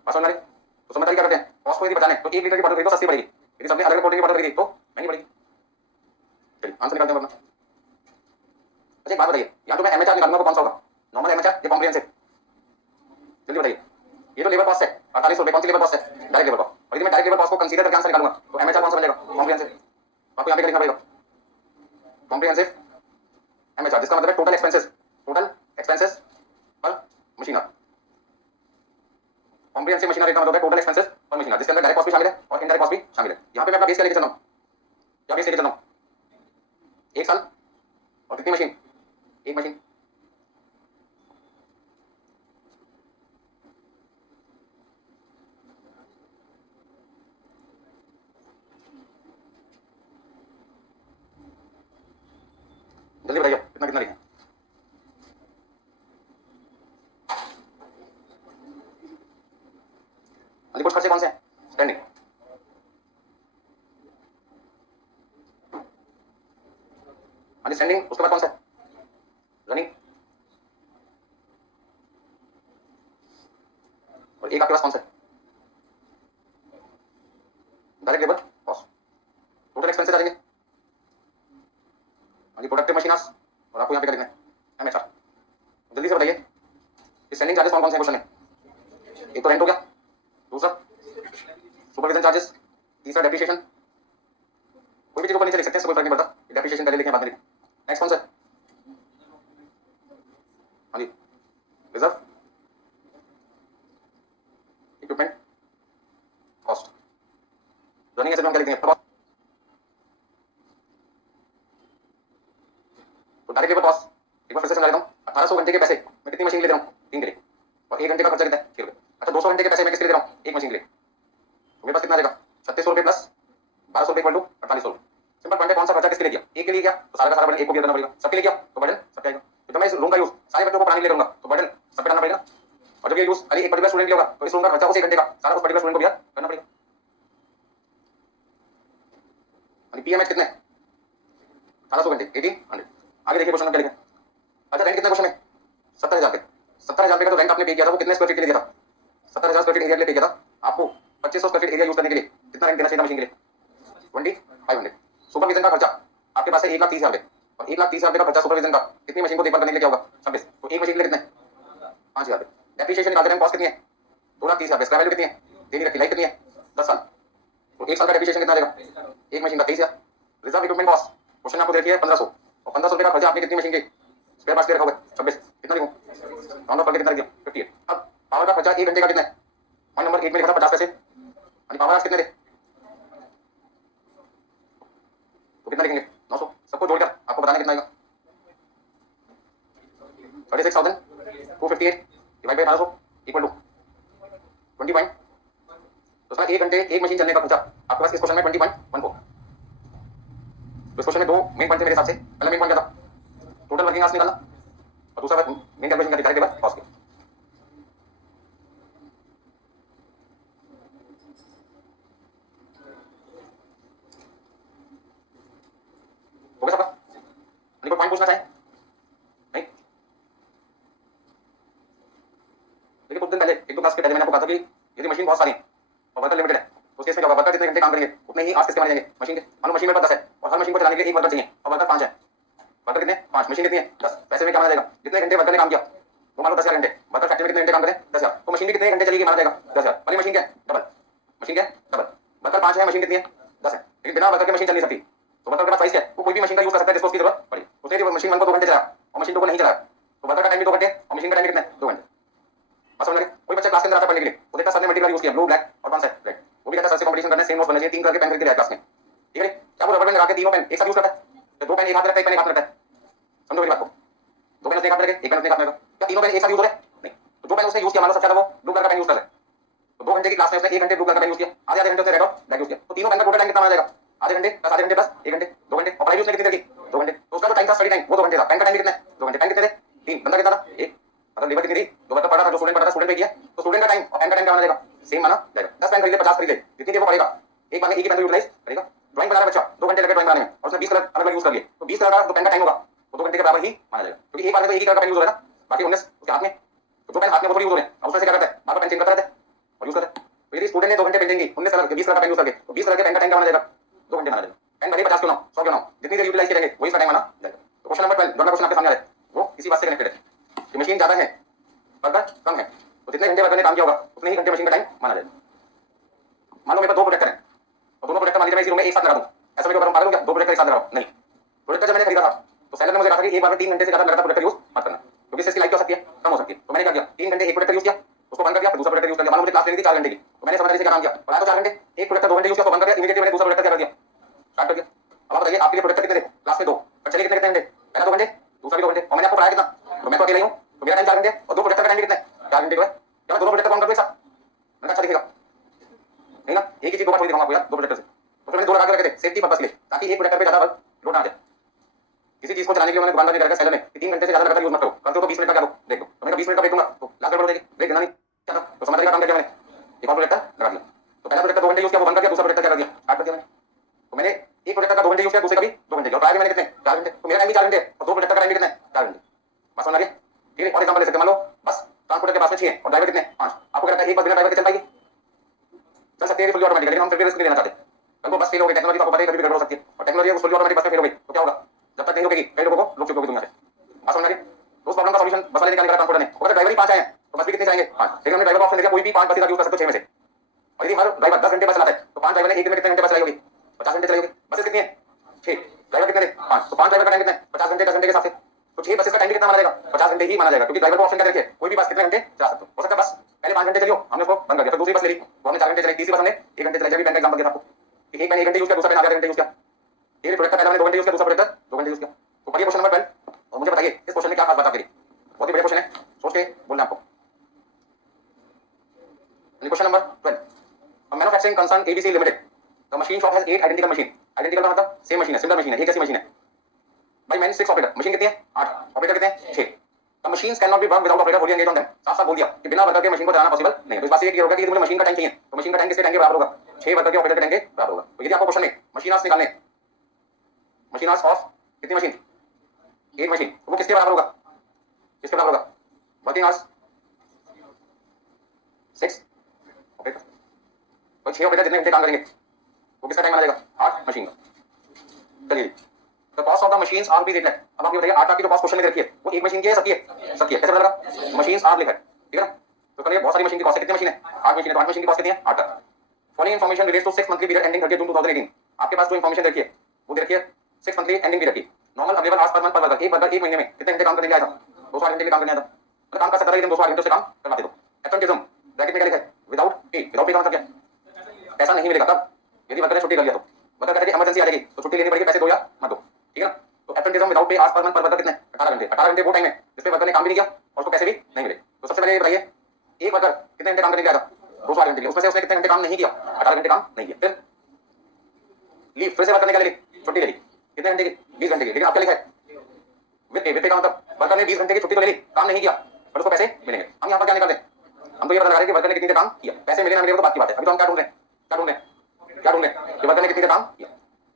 बात समझ आ रही है, तो समझदारी क्या करते हैं कॉस्ट को यदि बचाने तो 1 लीटर की बॉटल खरीदो सस्ती पड़ेगी, यदि सबने अलग अलग कोल्ड ड्रिंक की बॉटल खरीदी तो महंगी पड़ेगी। चलिए आंसर निकालते हैं वरना। अच्छा एक बात बताइए, यहाँ तो मैं एमएचआर निकालूंगा वो कौन सा होगा, नॉर्मल एमएचआर या कॉम्प्रिहेंसिव, जल्दी बताइए। ये तो लेबर कॉस्ट है 4800 रुपए, कौन सी लेबर कॉस्ट है डायरेक्ट लेबर कॉस्ट, और यदि मैं डायरेक्ट लेबर कॉस्ट को कंसीडर करके आंसर निकालूंगा तो एमएचआर कौन सा बनेगा कॉम्प्रिहेंसिव, आपको यहाँ पे लिखना पड़ेगा कॉम्प्रिहेंसिव एमएचआर, जिसका मतलब है टोटल एक्सपेंसेस पर मशीनर। कॉम्प्रिहेंसिव मशीनरी का मतलब है टोटल एक्सपेंसेस पर मशीनर, जिसके अंदर डायरेक्ट कॉस्ट भी शामिल है और इनडायरेक्ट कॉस्ट भी शामिल है। यहाँ पे मैं अपना बेस क्या लेके चल रहा हूँ, क्या बेस लेके चल रहा हूँ 1 साल और कितनी मशीन एक मशीन। जल्दी बताइए कितना कितना लिखा, कुछ खर्चे कौन से हैं स्पेंडिंग, स्पेंडिंग उसके बाद कौन सा रनिंग, और एक आपके पास कौन सा direct labour cost, total expenses आ जाएंगे प्रोडक्टिव मशीनर्स, और आपको यहाँ पे क्या लिखना है एमएचआर। जल्दी से बताइए स्टैंडिंग चार्जेस कौन कौन से क्वेश्चन है, एक तो रेंट हो गया, दूसरा सुपरविजन चार्जेस, तीसरा डेप्रिसिएशन, कोई भी चीज ऊपर नीचे लिख सकते हैं, कोई फर्क नहीं पड़ता, डेप्रिसिएशन पहले लिखें बाद में लिखें। नेक्स्ट कौन सा हाँ जी reserve equipment cost, running asset में क्या लिखेंगे तो डायरेक्ट लेबर कॉस्ट एक बार फिर से समझा देता हूँ। 1800 घंटे के पैसे मैं कितनी मशीन ले रहा हूँ 3 के लिए, और 1 घंटे का खर्चा कितना है 6 रुपए। अच्छा 200 घंटे के पैसे मैं किसके लिए दे रहा हूँ एक मशीन के लिए, तो मेरे पास कितना रहेगा 3600 रुपए प्लस 1200 रुपए इक्वल टू 4800 रुपए। सिंपल पॉइंट है कौन सा खर्चा किसके लिए किया, एक के लिए किया तो सारा का सारा बर्डन एक को भी करना पड़ेगा, सबके लिए किया तो बर्डन सबके आएगा। तो मैं इस रूम का यूज सारे बच्चों को पढ़ाने के लिए रहूंगा तो बर्डन सब पे डालना पड़ेगा, और जब ये यूज खाली एक पर्टिकुलर स्टूडेंट के लिए होगा तो स्टूडेंट का खर्चा उस 1 घंटे का सारा उस पर्टिकुलर स्टूडेंट को भी करना पड़ेगा। पीएमएच कितने 1800 घंटे 1800। आगे देखिए क्वेश्चन में क्या लिखा। अच्छा रेंट कितना क्वेश्चन में 70,000 पे 70,000 पे का तो रेंट आपने पे किया था वो कितने स्क्वायर फीट के लिए दिया था 70,000 स्क्वायर फीट एरिया के लिए पे किया था। आपको 2500 स्क्वायर फीट एरिया यूज करने के लिए कितना रेंट देना चाहिए मशीन के लिए 2500। सुपरविजन का खर्चा आपके पास है 1,30,000 और 1,30,000 का खर्चा सुपरविजन का कितनी मशीन को देखभाल करने के लिए क्या होगा 26। तो एक मशीन के लिए कितने 5,000। डेप्रिसिएशन निकालते हैं कॉस्ट कितनी है 2,30,000। स्क्रैप वैल्यू कितनी है डेली रखी लाइफ कितनी है 10 साल। तो एक साल का डेप्रिसिएशन कितना आएगा एक मशीन का 23,000। रिजर्व इक्विपमेंट कॉस्ट क्वेश्चन आपको देखिए 1500 और 1500 रुपये का खर्चा आपने कितनी मशीन की स्पेयर पार्ट्स के रखा हुआ है 26। कितना लिखूं राउंड ऑफ करके कितना लिखा 58। अब पावर का खर्चा 1 घंटे का कितना है पॉइंट नंबर 8 में लिखा था 50 पैसे और पावर आवर्स कितने थे तो कितना लिखेंगे 900। सबको जोड़कर आपको बताना कितना आएगा 36,258 divide by 1800 equal to 20 point. तो इसमें 1 घंटे एक मशीन चलने का खर्चा आपके पास इस क्वेश्चन में 20.14। इस क्वेश्चन में दो मेन पॉइंट थे मेरे हिसाब से। पहला मेन पॉइंट क्या था टोटल वर्किंग आवर्स निकालना और दूसरा मेन कैलकुलेशन करके डायरेक्ट लेबर कॉस्ट के। हो गया सबका कोई पॉइंट पूछना चाहे नहीं। देखिए कुछ दिन पहले एक दो क्लास के पहले मैंने आपको कहा था कि यदि मशीन बहुत सारी और वर्कर लिमिटेड है तो केस में क्या होगा वर्कर जितने घंटे काम करेंगे उतने ही आज किसके माने जाएंगे मशीन के। मान लो मशीन मेरे पास 10 है और हर मशीन को चलाने के लिए एक वर्कर चाहिए और वर्कर 5 है। वर्कर कितने 5 मशीन कितनी है 10। पैसे में क्या माना जाएगा जितने घंटे वर्कर ने काम किया तो मान लो 10,000 घंटे वर्कर फैक्ट्री में कितने घंटे काम करें 10,000 तो मशीन कितने घंटे चलेगी माना जाएगा 10,000। वाली मशीन क्या डबल मशीन क्या डबल वर्कर 5 है मशीन कितनी है 10 है लेकिन बिना वर्कर के मशीन चल नहीं सकती। तो वर्कर के पास प्राइस क्या है वो कोई भी मशीन का यूज कर सकता है जिसको उसकी जरूरत पड़ी। उसने मशीन 1 को 2 घंटे चलाया और मशीन 2 को नहीं चलाया तो वर्कर का टाइम भी 2 घंटे और मशीन का टाइम कितना 2 घंटे। बस समझ गए। कोई बच्चा क्लास के अंदर आता पढ़ने के लिए वो देखता सर ने मटेरियल यूज किया ब्लू ब्लैक और कौन सा रेड वो भी कहता सर से कंपटीशन करने सेम नोट्स बनने चाहिए 3 करके पेन खरीद के क्लास में ठीक है। क्या वो रबर बैंड लगा के तीनों पेन एक साथ यूज करता है 2 पेन एक हाथ में रखता है 1 पेन एक हाथ में रखता है। समझो मेरी बात को 2 पेन एक हाथ में रखे 1 पेन अपने हाथ में रखो क्या तीनों पेन एक साथ यूज हो रहे नहीं। तो 2 पेन उसने यूज किया मान लो सबसे ज्यादा वो ब्लू कलर का पेन यूज कर रहा है तो 2 घंटे की क्लास में उसने 1 घंटे ब्लू कलर का पेन यूज किया आधे घंटे उसने रेड और ब्लैक यूज किया तो तीनों पेन का टोटल टाइम कितना आ जाएगा आधे घंटे प्लस आधे घंटे प्लस 1 घंटे 2 घंटे और पढ़ाई उसने कितनी देगी 2 घंटे। तो उसका जो टाइम था स्टडी टाइम वो 2 घंटे था। पेन का टाइम कितना 2 घंटे। पेन कितने थे 3 बंदा कितना था 1 मतलब लेबर कितनी थी जो बच्चा पढ़ा था जो स्टूडेंट पढ़ा था स्टूडेंट पे किया तो स्टूडेंट का टाइम और पेन का टाइम क्या माना जाएगा सेम माना जाएगा। 10 पेन खरीदे 50 खरीदे जितनी देर वो पढ़ेगा एक बार में एक ही पेन यूटिलाइज करेगा। ड्राइंग बना रहा बच्चा 2 घंटे लगे ड्राइंग बनाने में और उसने 20 कलर अलग अलग यूज कर लिए तो 20 कलर का जो पेन का टाइम होगा वो 2 घंटे के बराबर ही माना जाएगा क्योंकि एक बार में तो एक ही कलर का पेन यूज हो रहा है ना बाकी 19 उसके हाथ में तो जो पेन हाथ में वो थोड़ी यूज हो रहे हैं और उसमें से क्या करता है बार बार पेन चेंज करता रहता है और यूज करता है। तो यदि स्टूडेंट ने 2 घंटे पेन देंगे 19 कलर के 20 कलर का पेन यूज करके तो 20 कलर के पेन का टाइम क्या माना जाएगा 2 घंटे माना जाएगा। पेन भले 50 क्यों ना 100 क्यों ना जितनी देर यूटिलाइज करेंगे वही इसका टाइम माना जाएगा। तो क्वेश्चन नंबर 12 जो क्वेश्चन आपके सामने आ रहा है वो इसी बात से कनेक्टेड है कि मशीन ज्यादा है वर्कर कम है तो जितने घंटे वर्कर ने काम किया होगा उतने ही घंटे मशीन का टाइम माना जाएगा। मान लो मेरे पास 2 प्रोजेक्टर हैं और दोनों प्रोजेक्टर मान लीजिए मैं इसी रूम में एक साथ लगा दूं ऐसा मैं करूं पागल हूं क्या 2 प्रोजेक्टर एक साथ लगाओ नहीं। प्रोजेक्टर जब मैंने खरीदा था तो सेलर ने मुझे कहा था कि एक बार में 3 घंटे से ज्यादा लगातार प्रोजेक्टर यूज मत करना क्योंकि इसकी लाइफ क्या हो सकती है कम हो सकती है। तो मैंने क्या किया 3 घंटे एक प्रोजेक्टर यूज किया उसको बंद कर दिया फिर दूसरा प्रोजेक्टर यूज कर लिया। मान लो मुझे क्लास लेनी थी 4 घंटे की तो मैंने समझ से क्या काम किया पढ़ाया तो 4 घंटे एक प्रोजेक्टर 2 घंटे यूज किया तो बंद कर दिया इमीडिएटली मैंने दूसरा प्रोजेक्टर क्या कर दिया स्टार्ट कर दिया। अब आप बताइए आपके लिए प्रोजेक्टर कितने थे क्लास में 2 और चले कितने घंटे पहला 2 घंटे दूसरा भी 2 घंटे और मैंने आपको पढ़ाया कितना तो मैं तो अकेला ही हूं तो मेरा टाइम 4 घंटे और 2 प्रोजेक्टर का टाइम कितना 4 घंटे का है। क्या दोनों प्रोजेक्टर कौन कर दो एक साथ मैंने अच्छा दिखेगा नहीं ना एक ही चीज 2 बार थोड़ी दिखाऊंगा आपको यार 2 प्रोजेक्टर से तो मैंने 2 लगा के रखे थे सेफ्टी पर्पस के लिए ताकि एक प्रोजेक्टर पे ज्यादा वर्क लोड ना आ जाए। किसी चीज को चलाने के लिए मैंने दुकानदार ने कहा सेलर में 3 घंटे से ज्यादा लगातार यूज मत करो करते हो तो 20 मिनट का क्या दो देख लो तो मैंने 20 मिनट का ब्रेक दूंगा तो लास्ट ब्रेक देगी ब्रेक देना नहीं क्या था तो समझ का काम कर दिया मैंने एक और प्रोजेक्टर लगा दिया तो पहला प्रोजेक्टर 2 घंटे यूज किया वो बंद कर दिया दूसरा प्रोजेक्टर क्या कर दिया स्टार्ट कर दिया मैंने। तो मैंने एक प्रोजेक्टर का 2 घंटे यूज किया दूसरे का भी 2 घंटे और ट्राई मैंने कितने 4 घंटे तो मेरा टाइम भी 4 घंटे और 2 प्रोजेक्टर का टाइम कितने 4 घंटे बस समझ आ गया। ठीक है और एग्जांपल ले सकते मान लो बस ट्रांसपोर्टर के पास में 6 है और ड्राइवर कितने 5 आपको क्या लगता है एक बस बिना ड्राइवर के चल पाएगी चल सकती है फुली ऑटोमेटिक लेकिन हम फिर भी रिस्क नहीं लेना चाहते कल को बस फेल हो गई टेक्नोलॉजी तो आपको पता है कभी भी गड़बड़ हो सकती है और टेक्नोलॉजी फुली ऑटोमेटिक बस में फेल हो गई तो क्या होगा जब तक नहीं रुकेगी कई लोगों को लोग चुप होगी दुनिया से बस समझ आ गया। तो उस प्रॉब्लम का सॉल्यूशन बस वाले निकालने का ट्रांसपोर्टर ने अगर ड्राइवर ही 5 आए हैं तो बस भी कितने चाहिए 5 लेकिन हमने ड्राइवर का ऑप्शन दिया कोई भी 5 बसें यूज कर सकते हो 6 में से और यदि हर ड्राइवर 10 घंटे बस चलाता है तो 5 ड्राइवर ने एक दिन में कितने घंटे बस चलाई होगी 50 घंटे चलाई होगी। बसें कितनी है 6 ड्राइवर कितने थे 5 तो 5 ड्राइवर का टाइम कितना है 50 घंटे 10 घंटे के हिसाब से तो 6 बसेस का टाइम कितना माना जाएगा 50 घंटे ही माना जाएगा क्योंकि ड्राइवर को ऑप्शन क्या रखिए कोई भी बस कितने घंटे चला सकते हो सकता है बस पहले 5 घंटे चलियो हमने उसको बंद कर दिया फिर दूसरी बस ले ली वो हमने 4 घंटे चलाई तीसरी बस हमने 1 घंटे चलाई जब भी बैंक का एग्जांपल दिया आपको एक पेन 1 घंटे यूज किया दूसरा पेन आधा घंटे यूज किया ये प्रोजेक्टर पहले हमने 2 घंटे यूज किया दूसरा प्रोजेक्टर 2 घंटे यूज किया। तो पढ़िए क्वेश्चन नंबर 12 और मुझे बताइए इस क्वेश्चन में क्या खास बात आपके लिए बहुत ही बड़े क्वेश्चन है सोच के बोलना आपको। Question number 12 A manufacturing concern ABC Limited the machine shop has 8 identical machine identical का मतलब सेम मशीन है सिमिलर मशीन है एक जैसी मशीन है भाई मैंने 6 ऑपरेटर मशीन कितनी है 8 ऑपरेटर कितने हैं 6 the machines can not be work without operator holding engage on them. साफ साफ बोल दिया कि बिना वर्कर के मशीन को चलाना पॉसिबल नहीं है। तो इस बात से ये क्लियर होगा कि मुझे मशीन का टाइम चाहिए, तो मशीन का टाइम किसके टाइम के बराबर होगा? 6 वर्कर के ऑपरेटर के टाइम के बराबर होगा। तो यदि आपको क्वेश्चन में मशीन आवर्स निकालने, मशीन आवर्स ऑफ कितनी मशीन? 8 मशीन, तो वो किसके बराबर होगा? किसके बराबर होगा? वर्किंग आवर्स 6 ऑपरेटर, तो 6 ऑपरेटर जितने घंटे काम करेंगे वो किसका टाइम माना जाएगा? 8 मशीन का। चलिए, the cost of the machines are भी देख लें। अब आप ये बताइए 8 लाख की जो कॉस्ट क्वेश्चन में रखी है वो एक मशीन की है, सबकी है? सबकी है। कैसे पता लगा? मशीन्स आर लिखा है, ठीक है ना? तो करिए बहुत सारी मशीन की कॉस्ट कितनी मशीन है? 8 मशीन है, तो 8 मशीन की कॉस्ट कितनी है? 8 lakh. Following information relates to 6 monthly period ending 30 June 2018। आपके पास जो इन्फॉर्मेशन रखी है वो दे रखी है 6 मंथली एंडिंग पीरियड की। Normal available hours per month पर वर्कर, एक वर्कर एक महीने में कितने घंटे काम करने आएगा? 208 घंटे के काम करने आएगा। मतलब काम कर सकता है लेकिन 208 घंटे से काम करवाते दो। एब्सेंटिज्म ब्रैकेट में क्या लिखा है? Without pay. विदाउट पे का मतलब क्या? पैसा नहीं मिलेगा। तब यदि वर्कर ने छुट्टी कर लिया तो वर्कर कहते हैं इमरजेंसी आ जाएगी तो छुट्टी लेनी पड़ेगी, पैसे दो या मत दो, ठीक है ना? तो absenteeism without pay hours per month पर वर्कर कितने? 18 घंटे। 18 घंटे वो टाइम है जिसमें वर्कर ने काम भी नहीं किया और उसको पैसे भी नहीं मिले। तो सबसे पहले ये बताइए एक वर्कर कितने घंटे काम करने आएगा? 208 घंटे के लिए। उसमें से उसने कितने घंटे काम नहीं किया? 18 घंटे काम नहीं किया। फिर लीव, फिर से वर्कर ने क्या ले ली? छुट्टी ले ली। कितने घंटे की? 20 घंटे की। लेकिन अब क्या लिखा है? विद पे। विद पे का मतलब वर्कर ने 20 घंटे की छुट्टी तो ले ली, काम नहीं किया, पर उसको पैसे मिलेंगे। हम यहाँ पर क्या निकालते हैं? हम तो ये पता लगा रहे हैं कि वर्कर ने कितनी देर काम किया, पैसे मिले ना मिले तो बात की बात है। अभी तो हम क्या ढूंढ रहे हैं? क्या ढूंढ रहे हैं? क्या ढूंढ रहे हैं कि वर्कर ने कितनी देर काम किया,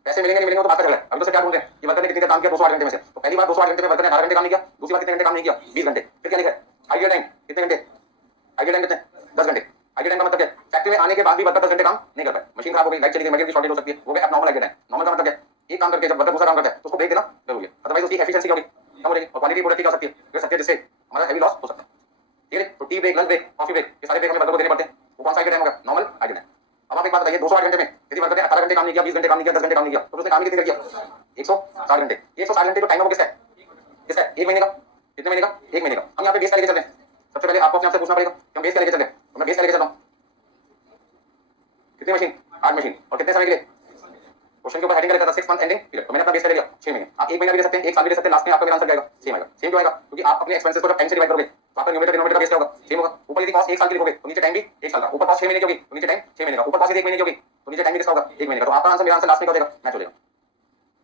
पैसे मिलेंगे नहीं मिलेंगे तो बात का झगड़ा है। अभी तो क्या ढूंढ रहे हैं कि वर्कर ने कितनी देर काम किया? 208 घंटे में से। तो पहली बार 208 घंटे में वर्कर ने 18 घंटे काम नहीं किया, दूसरी बार कितने घंटे काम नहीं किया? 20 घंटे। फिर क्या लिखा है? आइडियल टाइम कितने घंटे? आइडियल टाइम कितने? 10 घंटे। आइडियल टाइम का मतलब क्या? फैक्ट्री में आने के बाद भी वर्कर 10 घंटे काम नहीं कर पाए, मशीन खराब हो गई, लाइट चली गई, मटेरियल की शॉर्टेज हो सकती है, वो गया नॉर्मल आइडियल टाइम। नॉर्मल का मतलब क्या? एक काम करके जब वर्कर दूसरा काम करता है तो उसको ब्रेक देना जरूरी है, अदरवाइज उसकी एफिशिएंसी क्या होगी? कम हो जाएगी और क्वालिटी प्रोडक्ट की क्या हो सकती है? गिर सकती है, जिससे हमारा हेवी लॉस हो सकता है, ठीक है? तो tea break, lunch break, coffee break, ये सारे ब्रेक हमें वर्कर को देने पड़ते हैं। वो कौन सा आइडियल टाइम होगा? Normal ideal time. अब आप एक बात बताइए 208 घंटे में यदि वर्कर ने 18 घंटे काम नहीं किया, 20 घंटे काम नहीं किया, 10 घंटे काम नहीं किया, तो उसने काम ही कितनी देर किया? 160 घंटे। 160 घंटे जो टाइम है वो किसका है? किसका है? एक महीने का। कितने महीने का? एक महीने का। हम यहाँ पे बेस का लेके चलते हैं। सबसे पहले आपको अपने आप से पूछना पड़ेगा कि हम बेस का लेके चलते हैं। तो मैं बेस का लेके चलता हूँ। कितनी मशीन? 8 मशीन। और कितने समय के लिए? क्वेश्चन के ऊपर हेडिंग लेता था 6 मंथ एंडिंग पीरियड, तो मैंने अपना बेस ले लिया 6 महीने। आप एक महीना भी ले सकते हैं, एक साल भी ले सकते हैं, लास्ट में आपका मेरा आंसर जाएगा सेम आएगा। सेम क्यों आएगा? क्योंकि आप अपने एक्सपेंसेस को जब टाइम से डिवाइड करोगे तो आपका न्यूमरेटर डिनोमिनेटर का बेस क्या होगा? सेम होगा। ऊपर यदि कॉस्ट 1 साल की लिखोगे तो नीचे टाइम भी 1 साल का। ऊपर कॉस्ट 6 महीने की होगी तो नीचे टाइम 6 महीने का। ऊपर कॉस्ट यदि 1 महीने की होगी तो नीचे टाइम भी किसका होगा? 1 महीने का। तो आपका आंसर मेरा आंसर लास्ट में क्या हो जाएगा? मैच हो जाएगा।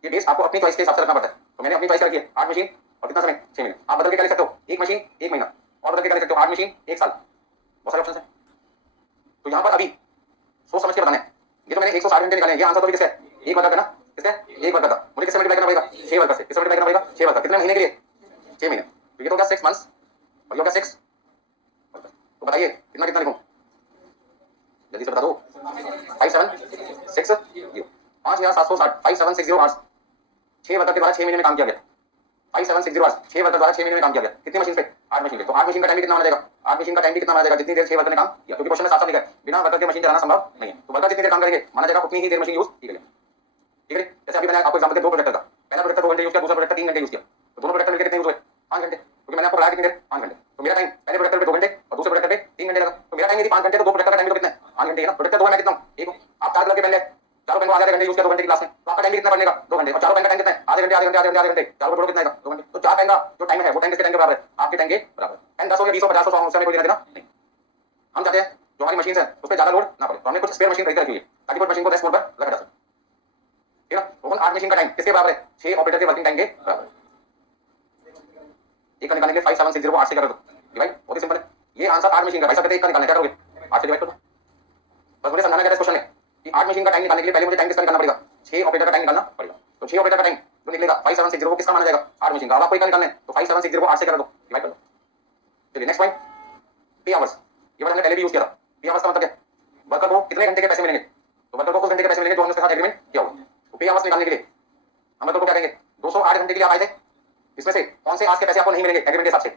ये बेस आपको अपनी चॉइस के हिसाब से रखना पड़ता है। तो मैंने अपनी चॉइस रखी है 8 मशीन और कितना समय? 6 महीने। आप बदल के क्या लिख सकते हो? 1 मशीन 1 महीना, और बदल के क्या लिख सकते हो? 8 मशीन 1 साल। बहुत सारे ऑप्शन है। तो यहाँ पर अभी सोच समझ के बताना है। ये तो मैंने 160 घंटे निकाले हैं, ये आंसर तो भी किसका है? एक वर्कर का ना, किसका? एक वर्कर का। मुझे किससे मल्टीप्लाई करना पड़ेगा? 6 वर्कर से। किससे मल्टीप्लाई करना पड़ेगा? 6 वर्कर। कितने महीने के लिए? 6 महीने। तो ये तो हो गया 6 मंथ्स और ये हो गया 6 वर्कर। तो बताइए कितना कितना लिखूं? जल्दी से बता दो। 5760 5760 5760 आवर्स। 6 वर्कर के द्वारा 6 महीने में काम किया गया। 5760 आवर्स 6 वर्कर द्वारा 6 महीने में काम किया गया। कितनी मशीन पे? 8 मशीन पे। तो 8 मशीन का टाइम कितना माना जाएगा? 8 मशीन का टाइम कितना माना जाएगा? जितनी देर 6 वर्कर ने काम किया, क्योंकि क्वेश्चन में साफ साफ लिखा है बिना वर्कर के मशीन चलाना संभव नहीं है। तो वर्कर जितनी देर काम करेंगे माना जाएगा उतनी ही देर मशीन यूज की गई, ठीक है? जैसे अभी मैंने आपको एग्जांपल दिया 2 प्रोडक्टर का। पहला प्रोडक्टर 2 घंटे यूज किया, दूसरा प्रोडक्टर 3 घंटे यूज किया, तो दोनों प्रोडक्टर मिलकर कितने यूज हुए? 5 घंटे। क्योंकि मैंने आपको बताया कितनी देर? 5 घंटे। तो मेरा टाइम पहले प्रोडक्टर पे 2 घंटे और दूसरे प्रोडक्टर पे 3 घंटे लगा। तो मेरा टाइम यदि 5 घंटे तो दो प्रोडक्टर का टाइम तो कितना है? 5 घंटे है ना। प्रोडक्टर 2 है, मैं कितना हूं? 1 हूं। आप 4 लगे पहले, चारों पेन को आधे घंटे यूज किया 2 घंटे की क्लास में, तो आपका टाइम कितना बनेगा? 2 घंटे। और चारों पेन का टाइम कितना है? आधे घंटे आधे घंटे आधे घंटे आधे घंटे। चारों टोटल कितना आएगा? 2 घंटे। तो 4 पेन का जो टाइम है वो टाइम किसके टाइम के बराबर है? आपके टाइम के बराबर। पेन 10 हो गया, 20 हो, 50 हो, 100 हो, उससे हमें कोई लेना देना नहीं। हम चाहते हैं जो हमारी मशीन है उस पर ज्यादा लोड ना पड़े, तो हमने कुछ स्पेयर मशीन खरीद रखी है ताकि वो मशीन को रेस्ट मोड पर रखा जा सके, ठीक है ना? तो 8 मशीन का टाइम किसके बराबर है? 6 ऑपरेटर के वर्किंग टाइम के बराबर। एक का निकालने के लिए 5760 को 8 से कर दो डिवाइड, बहुत ही सिंपल है। ये आंसर 8 मशीन का। भाई साहब कहते हैं एक का निकालना, क्या करोगे? 8 से डिवाइड कर दो। बस मुझे समझाना क्या है इस क्वेश्चन में कि 8 मशीन का टाइम निकालने के लिए पहले मुझे टाइम किसका निकालना पड़ेगा? 6 ऑपरेटर का टाइम निकालना पड़ेगा। तो 6 ऑपरेटर का टाइम जो निकलेगा 5760 वो किसका माना जाएगा? 8 मशीन का। अब आपको एक का निकालना है तो 5760 को 8 से कर दो डिवाइड कर दो। चलिए नेक्स्ट पॉइंट, पे आवर्स। ये मैंने पहले भी यूज किया था। पे आवर्स का मतलब क्या? वर्कर को कितने घंटे के पैसे मिलेंगे? तो वर्कर को उस घंटे के पैसे मिलेंगे जो हमने उसके साथ एग्रीमेंट किया होगा। तो पे आवर्स निकालने के लिए हम वर्कर को क्या कहेंगे? 208 घंटे के लिए आप आए थे, इसमें से कौन से आज के पैसे आपको नहीं मिलेंगे एग्रीमेंट के हिसाब से?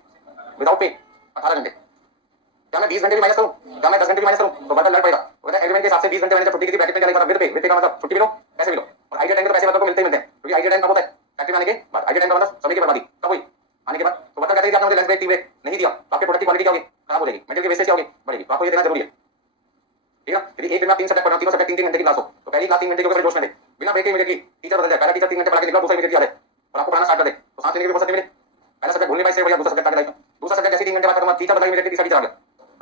विदाउट पे 18 घंटे। क्या मैं 20 घंटे भी माइनस करूं? क्या मैं 10 घंटे भी माइनस करूं? तो वर्कर लड़ पड़ेगा। अगर एग्रीमेंट के हिसाब से 20 घंटे मैंने जब छुट्टी की थी ब्रैकेट में क्या लिखा था? विद पे। विद पे का मतलब छुट्टी भी लो पैसे भी लो। और आइडियल टाइम के पैसे वर्कर को मिलते ही मिलते हैं, क्योंकि आइडियल टाइम कब होता है? फैक्ट्री में आने के बाद। आइडियल टाइम का मतलब समय की बर्बादी कब हुई? आने के बाद। तो वर्कर कहते हैं कि आपने मुझे लंच ब्रेक टी ब्रेक नहीं दिया तो आपके प्रोडक्ट की क्वालिटी क्या होगी? खराब हो जाएगी, मटेरियल की वेस्टेज क्या होगी? बढ़ेगी। तो आपको ये देना जरूरी है, ठीक है? यदि एक दिन में 3 सब्जेक्ट पढ़ना, तीनों सब्जेक्ट 3 घंटे की क्लास हो तो पहली क्लास 3 घंटे के ऊपर जोश में दे, बिना ब्रेक के इमीडिएटली टीचर बदल जाए। पहला टीचर 3 घंटे पढ़ा के निकला, दूसरा इमीडिएटली आ जाए और आपको पढ़ाना स्टार्ट कर दे, तो सांस लेने की भी फुर्सत नहीं मिले। पहला सब्जेक्ट भूलने पाए से बढ़िया दूसरा सब्जेक्ट आगे लाइफ में। दूसरा सब्जेक्ट जैसे 3 घंटे बाद खत्म, टीचर बदला इमीडिएटली, तीसरा टीचर आ गया।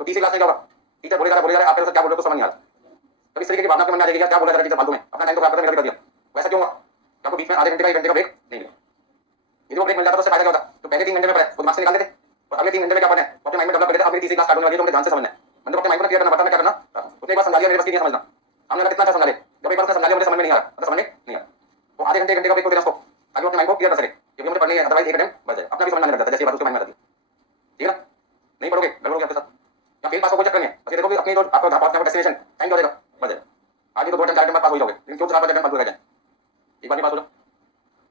तो तीसरी क्लास में क्या होगा? टीचर बोले जा रहा है आपके साथ क्या बोल रहे हो तो समझ नहीं आ रहा। तो इस तरीके की भावना के मन में आ जाएगी क्या बोला जा रहा है टीचर फालतू में, अपना टाइम तो खराब कर दिया। वैसा क्यों हुआ? आपको बीच में आधे घंटे का 1 घंटे का ब्रेक नहीं मिला। यदि वो ब्रेक मिल जाता तो उससे फायदा क्या होता? तो पहले 3 घंटे में पढ़े तो दिमाग से निकाल देते, तो अगले 3 घंटे में क्या पढ़ना है तो अपने माइंड में डेवलप कर देते। अब मेरी तीसरी क्लास स्टार्ट होने वाली है तो मुझे ध्यान से समझना है। मैंने तो अपने माइंड में क्लियर करना पड़ता है मैं क्या करना उसने एक बार समझा दिया मेरे बस की नहीं समझना। हमने कितना अच्छा समझा ले जब एक बार उसने समझा लिया मुझे समझ में नहीं आ रहा मतलब समझ में नहीं आ रहा तो आधे घंटे का ब्रेक को देना उसको ताकि अपने माइंड को क्लियर कर सके क्योंकि मुझे पढ़नी है अदरवाइज एक टाइम बच जाए अपना भी समझ में आने लग जाता है जैसे बात उसके माइंड में आती है। ठीक है ना नहीं पढ़ोगे गड़बड़ोगे आपके साथ या फेल पास हो कोई चक्कर नहीं है बस ये देखो कि अपनी जो आपको जहाँ पहुंचना है डेस्टिनेशन टाइम क्या हो जाएगा बच जाए आगे तो 2 टाइम 4 टाइम बाद पास हो जाओगे लेकिन क्यों 4 टाइम पास हो जाए एक बार भी पास हो जाओ।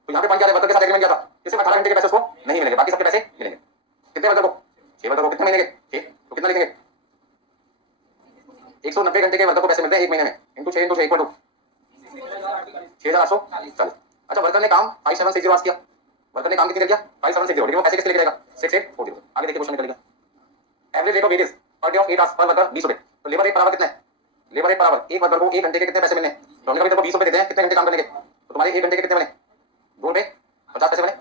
तो यहाँ पे पॉइंट क्या है वर्कर के साथ एग्रीमेंट किया था कि सिर्फ 18 घंटे के पैसे उसको नहीं मिलेंगे बाकी सबके पैसे मिलेंगे। कितने वर्कर को 6 वर्कर को कितने महीने के 6 तो कितना लिखेंगे 190 घंटे के वर्कर को पैसे मिलते हैं एक महीने में इंटू 6 इंटू 6 इक्वल टू 6,840। अच्छा वर्कर ने काम 5760 आवर्स किया वर्कर ने काम कितनी देर किया 5760 लेकिन वो पैसे किसके लिए जाएगा 6840। आगे देखिए क्वेश्चन निकलेगा average rate of wages per day of 8 hours per worker 20 रुपए तो लेबर रेट पर आवर कितना है लेबर रेट पर आवर एक वर्कर को 1 घंटे के कितने पैसे मिलने तो हमने कभी देखो 20 रुपए देते हैं कितने घंटे काम करने के तो तुम्हारे 1 घंटे के कितने बने 2 रुपए 50 पैसे बने।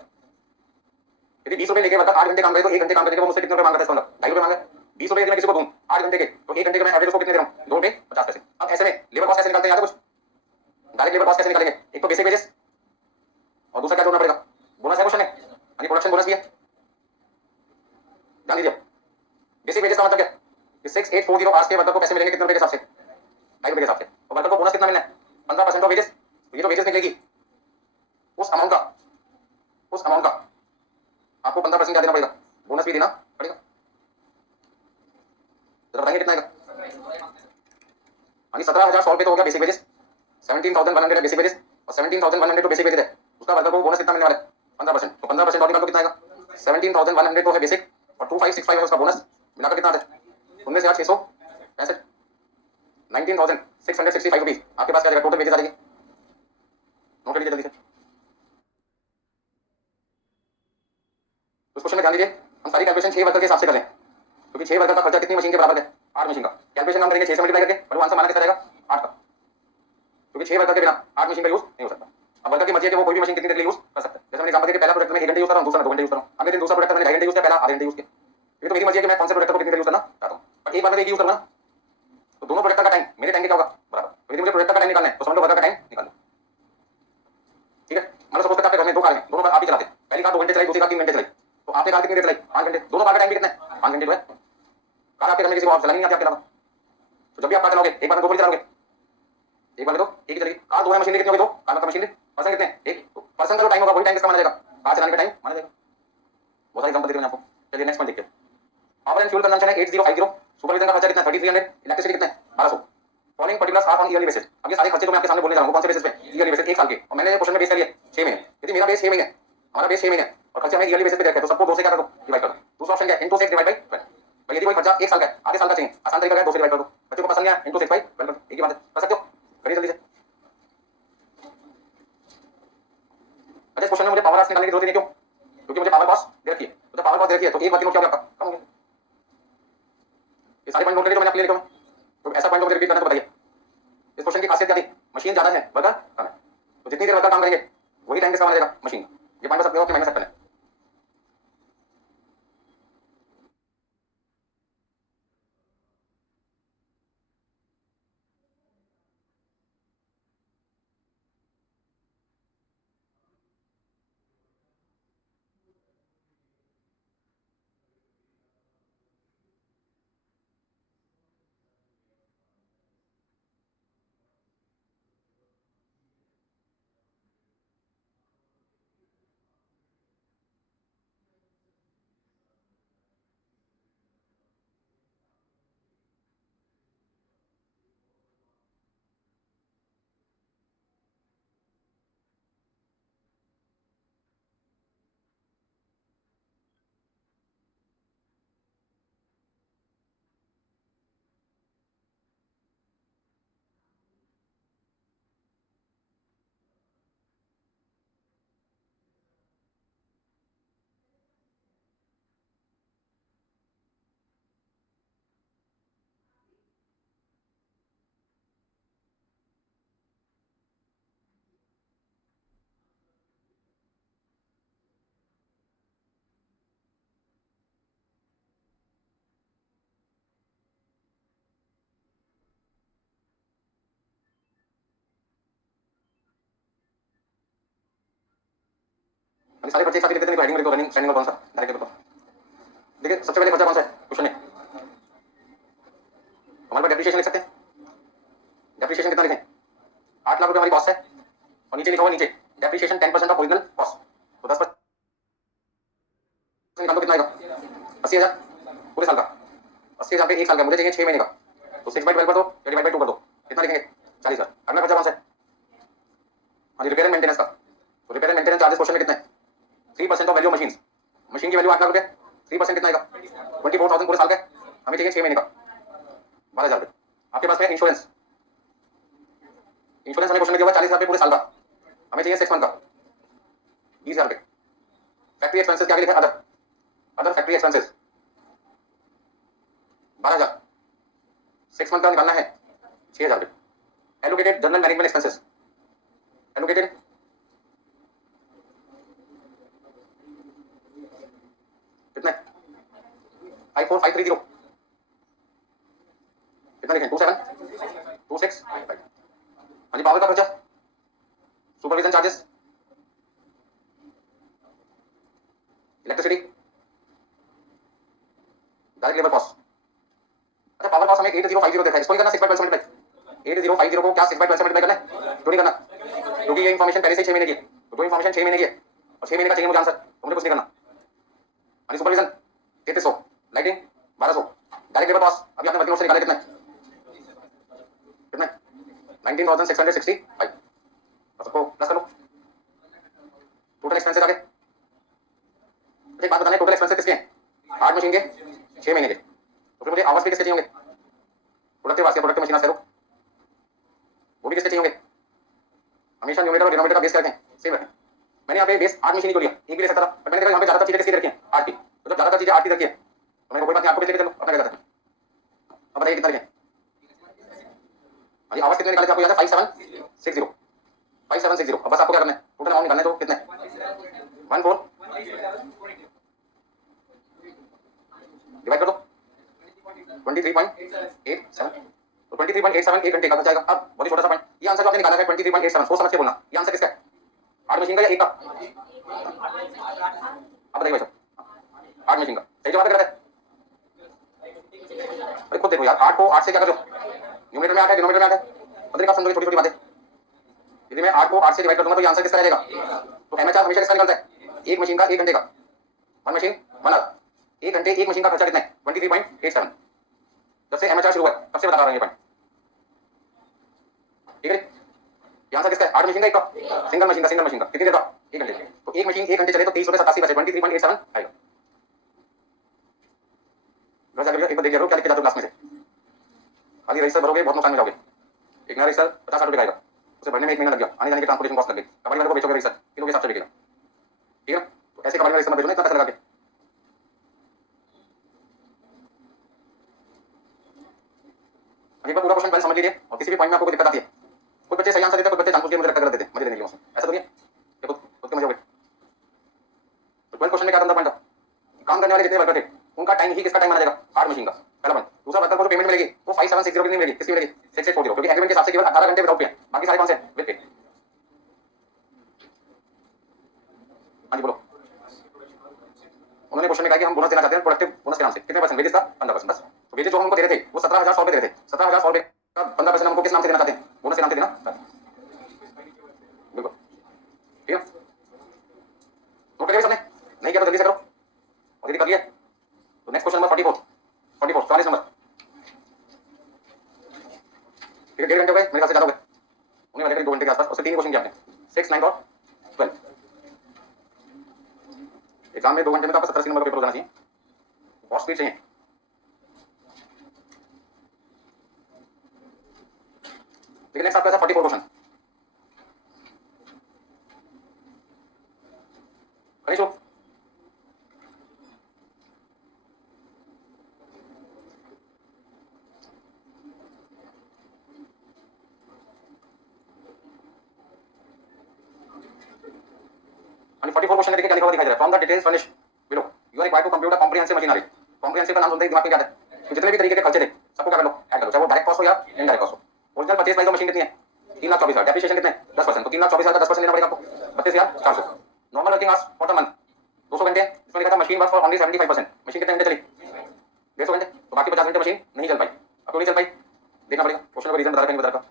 यदि 20 रुपए लेके वर्कर 8 घंटे काम करे तो 1 घंटे काम करने के वो मुझसे कितने रुपए मांगता है इसका मतलब 2.5 रुपए मांगा 20 रुपए यदि मैं किसी को दूं 8 घंटे के तो 1 घंटे के मैं एवरेज को कितने दे रहा हूं 2 रुपए 50 पैसे। अब ऐसे में लेबर कॉस्ट कैसे निकालते हैं याद है कुछ डायरेक्ट लेबर कॉस्ट कैसे निकालेंगे एक तो बेसिक वेजेस और दूसरा क्या जोड़ना पड़ेगा बोनस है क्वेश्चन में यानी प्रोडक्शन बोनस भी है ध्यान दीजिए। बेसिक वेजेस का मतलब क्या कि 6840 आवर्स के वर्कर को पैसे मिलेंगे कितने रुपए के हिसाब से 2.5 रुपए के हिसाब से और वर्कर को बोनस कितना मिलना है 15% ऑफ वेजेस तो ये तो वेजेस निकलेगी उस अमाउंट का आपको 15% क्या देना पड़ेगा बोनस भी देना पड़ेगा। जरा बताएंगे कितना आएगा यानी 17,100 रुपए तो हो गया बेसिक वेजेस 17,100 है बेसिक वेजेस और 17,100 तो बेसिक वेजेस है उसका वर्कर को बोनस कितना मिलने वाला है 15% तो 15% और निकाल तो कितना आएगा 17,100 तो है बेसिक और 2565 है उसका बोनस मिलाकर कितना आता है 19,665 19,665 रुपीज आपके पास क्या जाएगा टोटल वेजेस आ जाएगी नोट कर लीजिए जल्दी से। उस क्वेश्चन में ध्यान दीजिए हम सारी कैलकुलेशन 6 वर्कर के हिसाब से करें क्योंकि 6 वर्कर का खर्चा कितनी मशीन के बराबर है 8 मशीन का कैलकुलेशन हम करेंगे 6 से मल्टीप्लाई करके और वो आंसर माना कितना रहेगा 8 का क्योंकि 6 वर्कर के बिना 8 मशीन का यूज नहीं हो सकता। अब वर्कर की मर्जी है कि वो कोई भी मशीन कितनी देर के लिए यूज कर सकता है जैसे मैंने एग्जांपल दिया पहला प्रोडक्ट में 1 घंटे यूज कर रहा हूं दूसरा 2 घंटे यूज कर रहा हूं अगले दिन दूसरा प्रोडक्ट मैंने 2.5 घंटे यूज किया पहला आधे घंटे यूज किया ये तो मेरी मर्जी है कि मैं कौन से प्रोडक्ट को कितनी देर यूज करना चाहता हूं पर एक बार में एक यूज करना तो दोनों प्रोडक्ट का टाइम मेरे टाइम के क्या होगा बराबर तो यदि मुझे प्रोडक्ट का टाइम निकालना है तो समझ लो वर्कर का टाइम निकाल लो। ठीक है मतलब सपोज करते आपके घर में 2 कार हैं दोनों कार आप ही चलाते हैं पहली कार 2 घंटे चलाई दूसरी कार 3 घंटे चलाई तो आपने कार कितनी देर चलाई 5 घंटे दोनों कार का टाइम भी कितना है 5 घंटे जो है कार आपके घर में किसी को और चलानी नहीं आती आपके अलावा तो जब भी आप कार चलाओगे एक बार में 2 घंटे चलाओगे एक बार में तो एक ही चलेगी कार 2 है मशीन कितनी होगी 2 कार मतलब मशीन पर्सन कितने हैं एक तो पर्सन का जो टाइम होगा वही टाइम किसका माना जाएगा कार चलाने का टाइम माना जाएगा। बहुत सारे एग्जांपल दे रहे हैं आपको चलिए नेक्स्ट पॉइंट देखिए पावर एंड फ्यूल कंजम्पशन है 8050 सुपरविजन का खर्चा कितना है 3300 इलेक्ट्रिसिटी कितना है 1200 following particulars are on yearly basis. अब ये सारे खर्चे तो मैं आपके सामने बोलने जा रहा हूं कौन से बेसिस पे ईयरली बेसिस एक साल के और मैंने क्वेश्चन में बेस कर लिया 6 महीने यदि मेरा बेस 6 महीने हमारा बेस 6 महीने और खर्चे हमें ईयरली बेसिस पे देखते हैं तो सबको 2 से क्या कर दो डिवाइड कर दो दूसरा ऑप्शन क्या है इनटू 6 डिवाइड बाय 12 तो यदि कोई खर्चा 1 साल का है आधे साल का चाहिए आसान तरीका है 2 से डिवाइड कर दो बच्चों को पसंद नहीं है इनटू 6 बाय 12 एक ही बात है कर सकते हो करिए जल्दी से। अच्छा इस क्वेश्चन में मुझे पावर आवर्स निकालने की जरूरत नहीं क्यों क्योंकि मुझे पावर कॉस्ट दे रखी है तो जब पावर कॉस्ट दे रखी है तो एक बार नोट क्या हो गया आपका कम हो गया ये सारे पॉइंट नोट करके जो मैंने आपके लिए लिखा हूं तो ऐसा पॉइंट मुझे रिपीट करना तो बताइए इस क्वेश्चन की खासियत क्या थी मशीन ज्यादा है वर्कर कम है तो जितनी देर वर्कर काम करेंगे वही टाइम किसका माना जाएगा मशीन ये पॉइंट सकते हो कि माइनस सकते हैं। सारे बच्चे एक साथ ही लिखते हैं राइटिंग में लिखो रनिंग स्टैंडिंग और कौन सा डायरेक्ट लिखो देखिए सबसे पहले खर्चा कौन सा है क्वेश्चन में, हमारे पास डेप्रिसिएशन लिख सकते हैं। डेप्रिसिएशन कितना लिखें, 8 लाख रुपए हमारी कॉस्ट है और नीचे लिखा हुआ नीचे डेप्रिसिएशन 10% ऑफ ओरिजिनल कॉस्ट, तो 10% निकाल दो कितना आएगा 80,000 पूरे साल का। 80,000 पे एक साल का, मुझे चाहिए 6 महीने का, तो 6/12 कर दो या डिवाइड बाय 2 कर दो, कितना लिखेंगे 40,000। अगला खर्चा कौन सा है, हाँ जी रिपेयर एंड मेंटेनेंस का। तो repair and maintenance charges question में कितना है 3% of value of machine, machine की वैल्यू 8 लाख रुपए, 3% कितना आएगा 24,000 पूरे साल का, हमें चाहिए 6 महीने का 12,000 रुपए। आपके पास में इंश्योरेंस, इंश्योरेंस हमें क्वेश्चन में दिया हुआ 40,000 रुपए पूरे साल का, हमें चाहिए 6 मंथ का 20,000 रुपए। फैक्ट्री एक्सपेंसेस क्या लिखा है, other, other factory expenses 12,000, 6 month का निकालना है 6,000 रुपए। Allocated general management expenses, allocated कितना है 54530, कितना लिखें 2726। हाँ जी पावर का खर्चा, supervision charges, electricity, direct labour cost. अच्छा पावर कॉस्ट हमें 8050 देखा है, इसको ही करना 6/12 से मल्टीप्लाई, 8050 को क्या 6/12 से मल्टीप्लाई करना है, क्यों नहीं करना, क्योंकि ये इन्फॉर्मेशन पहले से 6 महीने की है, तो जो इन्फॉर्मेशन 6 महीने की है और 6 महीने का चाहिए मुझे आंसर, तो मुझे कुछ नहीं करना। हाँ supervision 3300, lighting 1200, direct labour cost अभी आपने वर्किंग से निकाला कितना है, कितना 19,665, सबको प्लस कर लो। टोटल एक्सपेंसेस आ गए। एक बात बताने, टोटल एक्सपेंसेस किसके हैं, 8 मशीन के 6 महीने के, तो फिर मुझे आवर्स भी किसके चाहिए होंगे, प्रोडक्टिव आवर्स या प्रोडक्टिव मशीन आवर्स करो, वो भी किसके चाहिए होंगे, हमेशा न्यूमरेटर और डिनोमिनेटर का बेस क्या रखें, सेम रखें। मैंने यहाँ पे बेस 8 मशीन ही को लिया, एक भी ले सकता था, बट मैंने देखा यहाँ पे ज्यादातर चीजें किसकी रखी हैं 8 की, तो जब ज्यादातर चीजें 8 की रखी है तो मैंने कोई बात नहीं, आपको भी लेके चलो अपना क्या था। अब बताइए कितना लिखें, आवर्स कितने निकाले थे आपको याद है 5760, 5760। अब बस आपको क्या करना है, टोटल अमाउंट निकालना है, तो कितने 14 डिवाइड कर दो 23.87, तो 23.87 एक घंटे का बच जाएगा। अब बहुत ही छोटा सा पॉइंट, ये आंसर जो आपने निकाला है 23.87, सोच समझ के बोलना, ये आंसर किसका है, 8 मशीन का या एक का, अब बताइए भाई साहब 8 मशीन का सही जवाब गलत है, अरे खुद देखो यार, 8 को 8 से क्या कर लो, न्यूमरेटर में 8 है डिनोमिनेटर में 8 है, मतलब आप समझोगे छोटी छोटी बातें, यदि मैं 8 को 8 से डिवाइड कर दूंगा तो ये आंसर किसका रहेगा, तो एमएचआर हमेशा किसका निकलता है, एक मशीन का एक घंटे का, वन मशीन वन आवर, एक घंटे एक मशीन का खर्चा कितना है 23.87, जब से एमएचआर शुरू हुआ है तब से बता रहा हूं ये पॉइंट, ठीक है। ये आंसर किसका है, 8 मशीन का एक का, सिंगल मशीन का, सिंगल मशीन का कितनी देर का, एक घंटे, तो एक मशीन एक घंटे चले तो 23.87 बचे 23.87 आएगा। बस अगर एक बार देखिए क्या लिख के जाते हो क्लास में से, खाली रजिस्टर भरोगे बहुत नुकसान में जाओगे, एक नया रजिस्टर 50-60 रुपए का आएगा, उसे भरने में 1 महीना लग गया, आने जाने की ट्रांसपोर्टेशन कॉस्ट लग गई, कंपनी वाले को बेचोगे रजिस्टर किलो के हिसाब से बिकेगा, ठीक है। तो ऐसे कंपनी वाले रजिस्टर मत बेचो ना इतना पैसा लगा के। एक बार पूरा क्वेश्चन पहले समझ लीजिए, और किसी भी पॉइंट में आपको कोई दिक्कत आती है, कुछ बच्चे सही आंसर देते हैं, कुछ बच्चे जानबूझ के मुझे गलत देते हैं मजे देने के लिए, ऐसा तो नहीं है, खुद खुद के मजे हो गए। तो 12 क्वेश्चन में क्या था पॉइंट था, काम करने वाले जितने वर्कर थे उनका टाइम ही किसका टाइम माना जाएगा, 8 मशीन का, पहला पॉइंट। दूसरा वर्कर को जो पेमेंट मिलेगी वो 5760 कितनी मिलेगी, किसकी मिलेगी 6640, क्योंकि एग्रीमेंट के हिसाब से केवल 18 घंटे विदाउट पे, बाकी सारे कौन से विद पे। हाँ जी बोलो, उन्होंने क्वेश्चन में कहा कि हम बोनस देना चाहते हैं प्रोडक्टिव बोनस के नाम से, कितने परसेंट, वेजेस का 15%, बस। तो वेजेस जो हमको दे रहे थे वो 17,100 रुपए दे रहे थे, 17,100 रुपए का 15% हमको किस नाम से देना चाहते हैं, बोनस के नाम से देना, बिल्कुल ठीक है। नोट करिए सबने, नहीं किया तो जल्दी से करो, और यदि कर लिया तो नेक्स्ट क्वेश्चन नंबर 44, 44 नंबर, ठीक है। 1.5 घंटे हो गए मेरे ख्याल से, ज्यादा हो गए, उन्हें वाले 2 घंटे के आसपास, उससे 3 क्वेश्चन किया आपने 6, 9 और 12। एग्जाम में 2 घंटे में तो आपका 70 नंबर का पेपर हो जाना चाहिए, बहुत स्पीड चाहिए। लेकिन नेक्स्ट आपका 44 क्वेश्चन, करिए शुरू। हाँ 44 क्वेश्चन देखिए क्या लिखा हुआ दिखाई दे रहा है, from the details furnished below you are required to compute a comprehensive machinery. Comprehensive का नाम सुनते ही दिमाग में क्या आता है, तो जितने भी तरीके के खर्चे थे सबको क्या कर लो, ऐड कर लो, चाहे वो डायरेक्ट कॉस्ट हो या इनडायरेक्ट कॉस्ट हो। Original purchase price of machine कितनी है 3,24,000, डेप्रिसिएशन कितने 10%, तो 3,24,000 का 10% लेना पड़ेगा आपको 32,400। Normal working hours for the month 200 घंटे, इसमें लिखा था machine machine work for only 75%। Machine कितने घंटे चली? 150 घंटे। तो बाकी 50 घंटे मशीन नहीं चल पाई। अब क्यों नहीं चल पाई देखना पड़ेगा, क्वेश्चन का रीजन बता रखा नहीं बता रखा।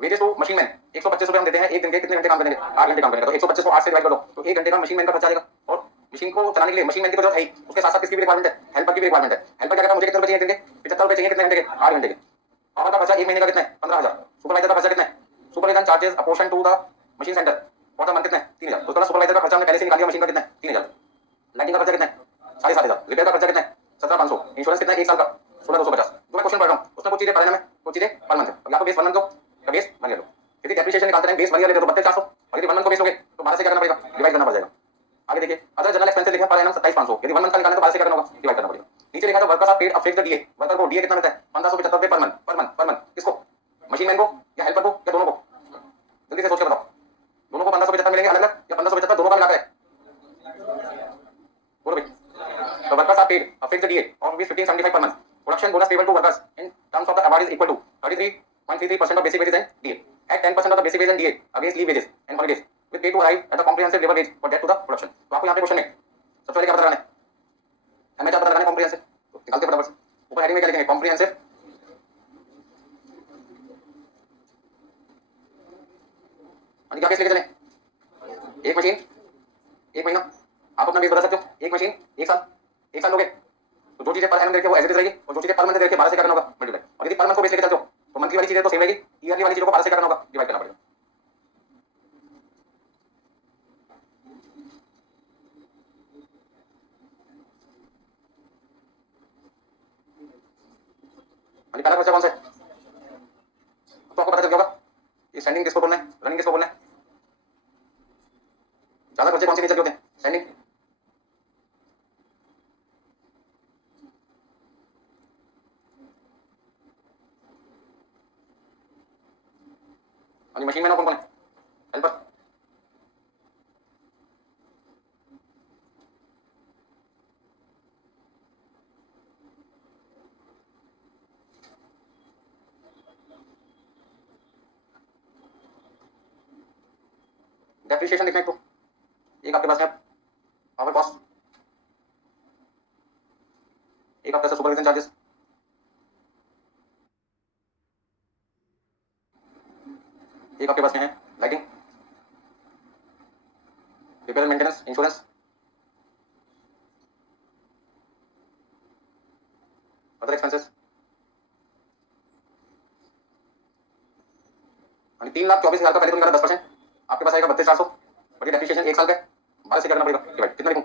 वेजेस टू मशीन मैन 125 रुपए हम देते हैं, एक दिन के कितने घंटे काम करेंगे? 8 घंटे काम करेंगे। तो 125 को 8 से डिवाइड कर दो तो 1 घंटे का मशीन मैन का खर्चा आएगा। और मशीन को चलाने के लिए मशीन मैन की तो जरूरत है ही, उसके साथ साथ किसकी भी रिक्वायरमेंट है? हेल्पर की भी रिक्वायरमेंट है। हेल्पर क्या करता है? मुझे कितने रुपए चाहिए? दिन के 75 रुपए चाहिए। कितने घंटे के? 8 घंटे के। पावर का खर्चा एक महीने का कितना है? 15,000। सुपरवाइजर का खर्चा कितना है? Supervisor charges apportion to the machine center for the month कितना है? 3,000। तो सुपरवाइजर का खर्चा हमने पहले से निकाल लिया। मशीन का कितना है? 3,000। लाइटिंग का खर्चा कितना है? 7,500। रिपेयर का खर्चा कितना है? 17,500। इंश्योरेंस कितना है? 1 साल का 16,250। जो मैं क्वेश्चन पढ़ रहा हूँ उसमें कुछ चीजें पर एनम है, कुछ चीजें पर मंथ है। या तो बेस 1 मंथ दो या बेस 1 ईयर दो। यदि डेप्रिसिएशन निकालते हैं बेस 1 ईयर ले तो 32,400, और यदि 1 मंथ को बेस लोगे तो 12 से क्या करना पड़ेगा? डिवाइड करना पड़ जाएगा। आगे देखिए, अदर जनरल एक्सपेंसेस लिखा पर एनम 27,500। यदि 1 मंथ का निकालना तो 12 से क्या करना होगा? डिवाइड करना पड़ेगा। नीचे लिखा था workers are paid a fixed DA. Worker को डीए कितना मिलता है? 1575 रुपए per month. Per month per month किसको? मशीन मैन को या हेल्पर को या दोनों को? जल्दी से सोच के बताओ। दोनों को 1575 मिलेंगे अलग अलग या 1575 दोनों का मिलाकर है? बोलो भाई। The workers are paid a fixed DA of rupees 1575 per month. Production bonus payable to workers in terms of the award is equal to 33.33% of basic wages and DA. At 10% of the basic wages and DA against leave wages and holidays with pay to arrive at the comprehensive labor wage for debt to the production. तो आपको यहाँ पे question में सबसे पहले क्या पता लगाना है? हमें क्या पता लगाना है? कॉम्प्रिहेंसिव। तो निकालते फटाफट से। ऊपर हेडिंग में क्या लिखेंगे? कॉम्प्रिहेंसिव। क्या बेस लेके चले? एक मशीन एक महीना। आप अपना बेस बता सकते हो। एक मशीन एक साल। एक साल लोगे तो जो चीजें पर एनम देखिए वो एज इट इज रहेगी, और जो चीजें पर मंथ देखिए 12 से क्या करना होगा? मल्टीप्लाई। और यदि पर मंथ को बेस लेके चलते हो तो मंथली वाली चीजें तो सेम रहेगी, ईयरली वाली चीजों को 12 से क्या करना होगा? डिवाइड करना पड़ेगा। पहला खर्चा कौन सा है? तो आपको पता चल गया होगा ये स्टैंडिंग किसको बोलना है, रनिंग किसको बोलना है। ज्यादा खर्चे कौन से नेचर के होते हैं? स्टैंडिंग। और मशीन मैन कौन कौन है? हेल्पर। डेप्रिसिएशन लिखना है तो एक आपके पास है पावर कॉस्ट, एक आपका सुपरविजन चार्जेस, एक आपके पास में है lighting, repair and maintenance, insurance, other expenses. 3,24,000 का पहले तो निकाला 10%, आपके पास आएगा 32,400। और ये डेप्रिसिएशन एक साल का 12 से क्या करना पड़ेगा? डिवाइड। कितना लिखूं?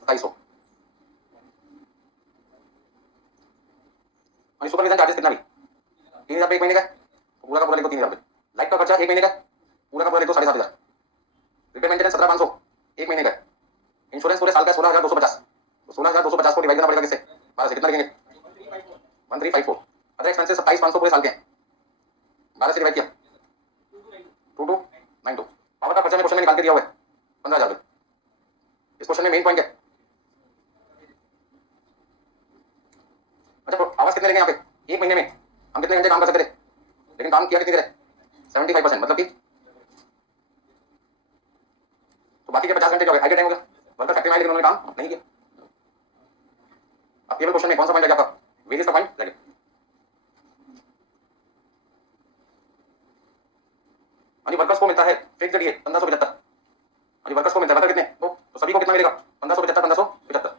2700। और सुपरविजन चार्जेस कितना भी? 3,000 एक महीने का, तो पूरा का पूरा लिखो 3,000। लाइट का खर्चा एक महीने का, पूरा का पूरा लिखो 7,500। रिपेयर मेंटेनेंस 17,500 एक महीने का। इंश्योरेंस पूरे साल का 16,250। तो 16,250 को डिवाइड करना पड़ेगा किससे? 12 से। कितना लिखेंगे? 1354। अदर एक्सपेंसेस 27,500 पूरे साल के हैं, 12 से डिवाइड किया 2292। पावर का खर्चा में क्वेश्चन में निकाल के दिया हुआ है 15,000 रुपये। इस क्वेश्चन में मेन पॉइंट है। अच्छा तो आवाज कितने लेंगे यहाँ पे? एक महीने में हम कितने घंटे काम कर सकते थे, लेकिन काम किया कितनी देर है? 75%। मतलब कि तो बाकी के 50 घंटे क्या हो गए? आइडिया टाइम हो गया। वर्कर फैक्ट्री में आए लेकिन उन्होंने काम नहीं किया। अब केवल क्वेश्चन में कौन सा पॉइंट है आपका? वेरियस का पॉइंट लगे। वर्कर्स को मिलता है फिक्स्ड डीए 1575। वर्कर्स को मिलता है वर्कर कितने? तो सभी को कितना मिलेगा? 1575 1575।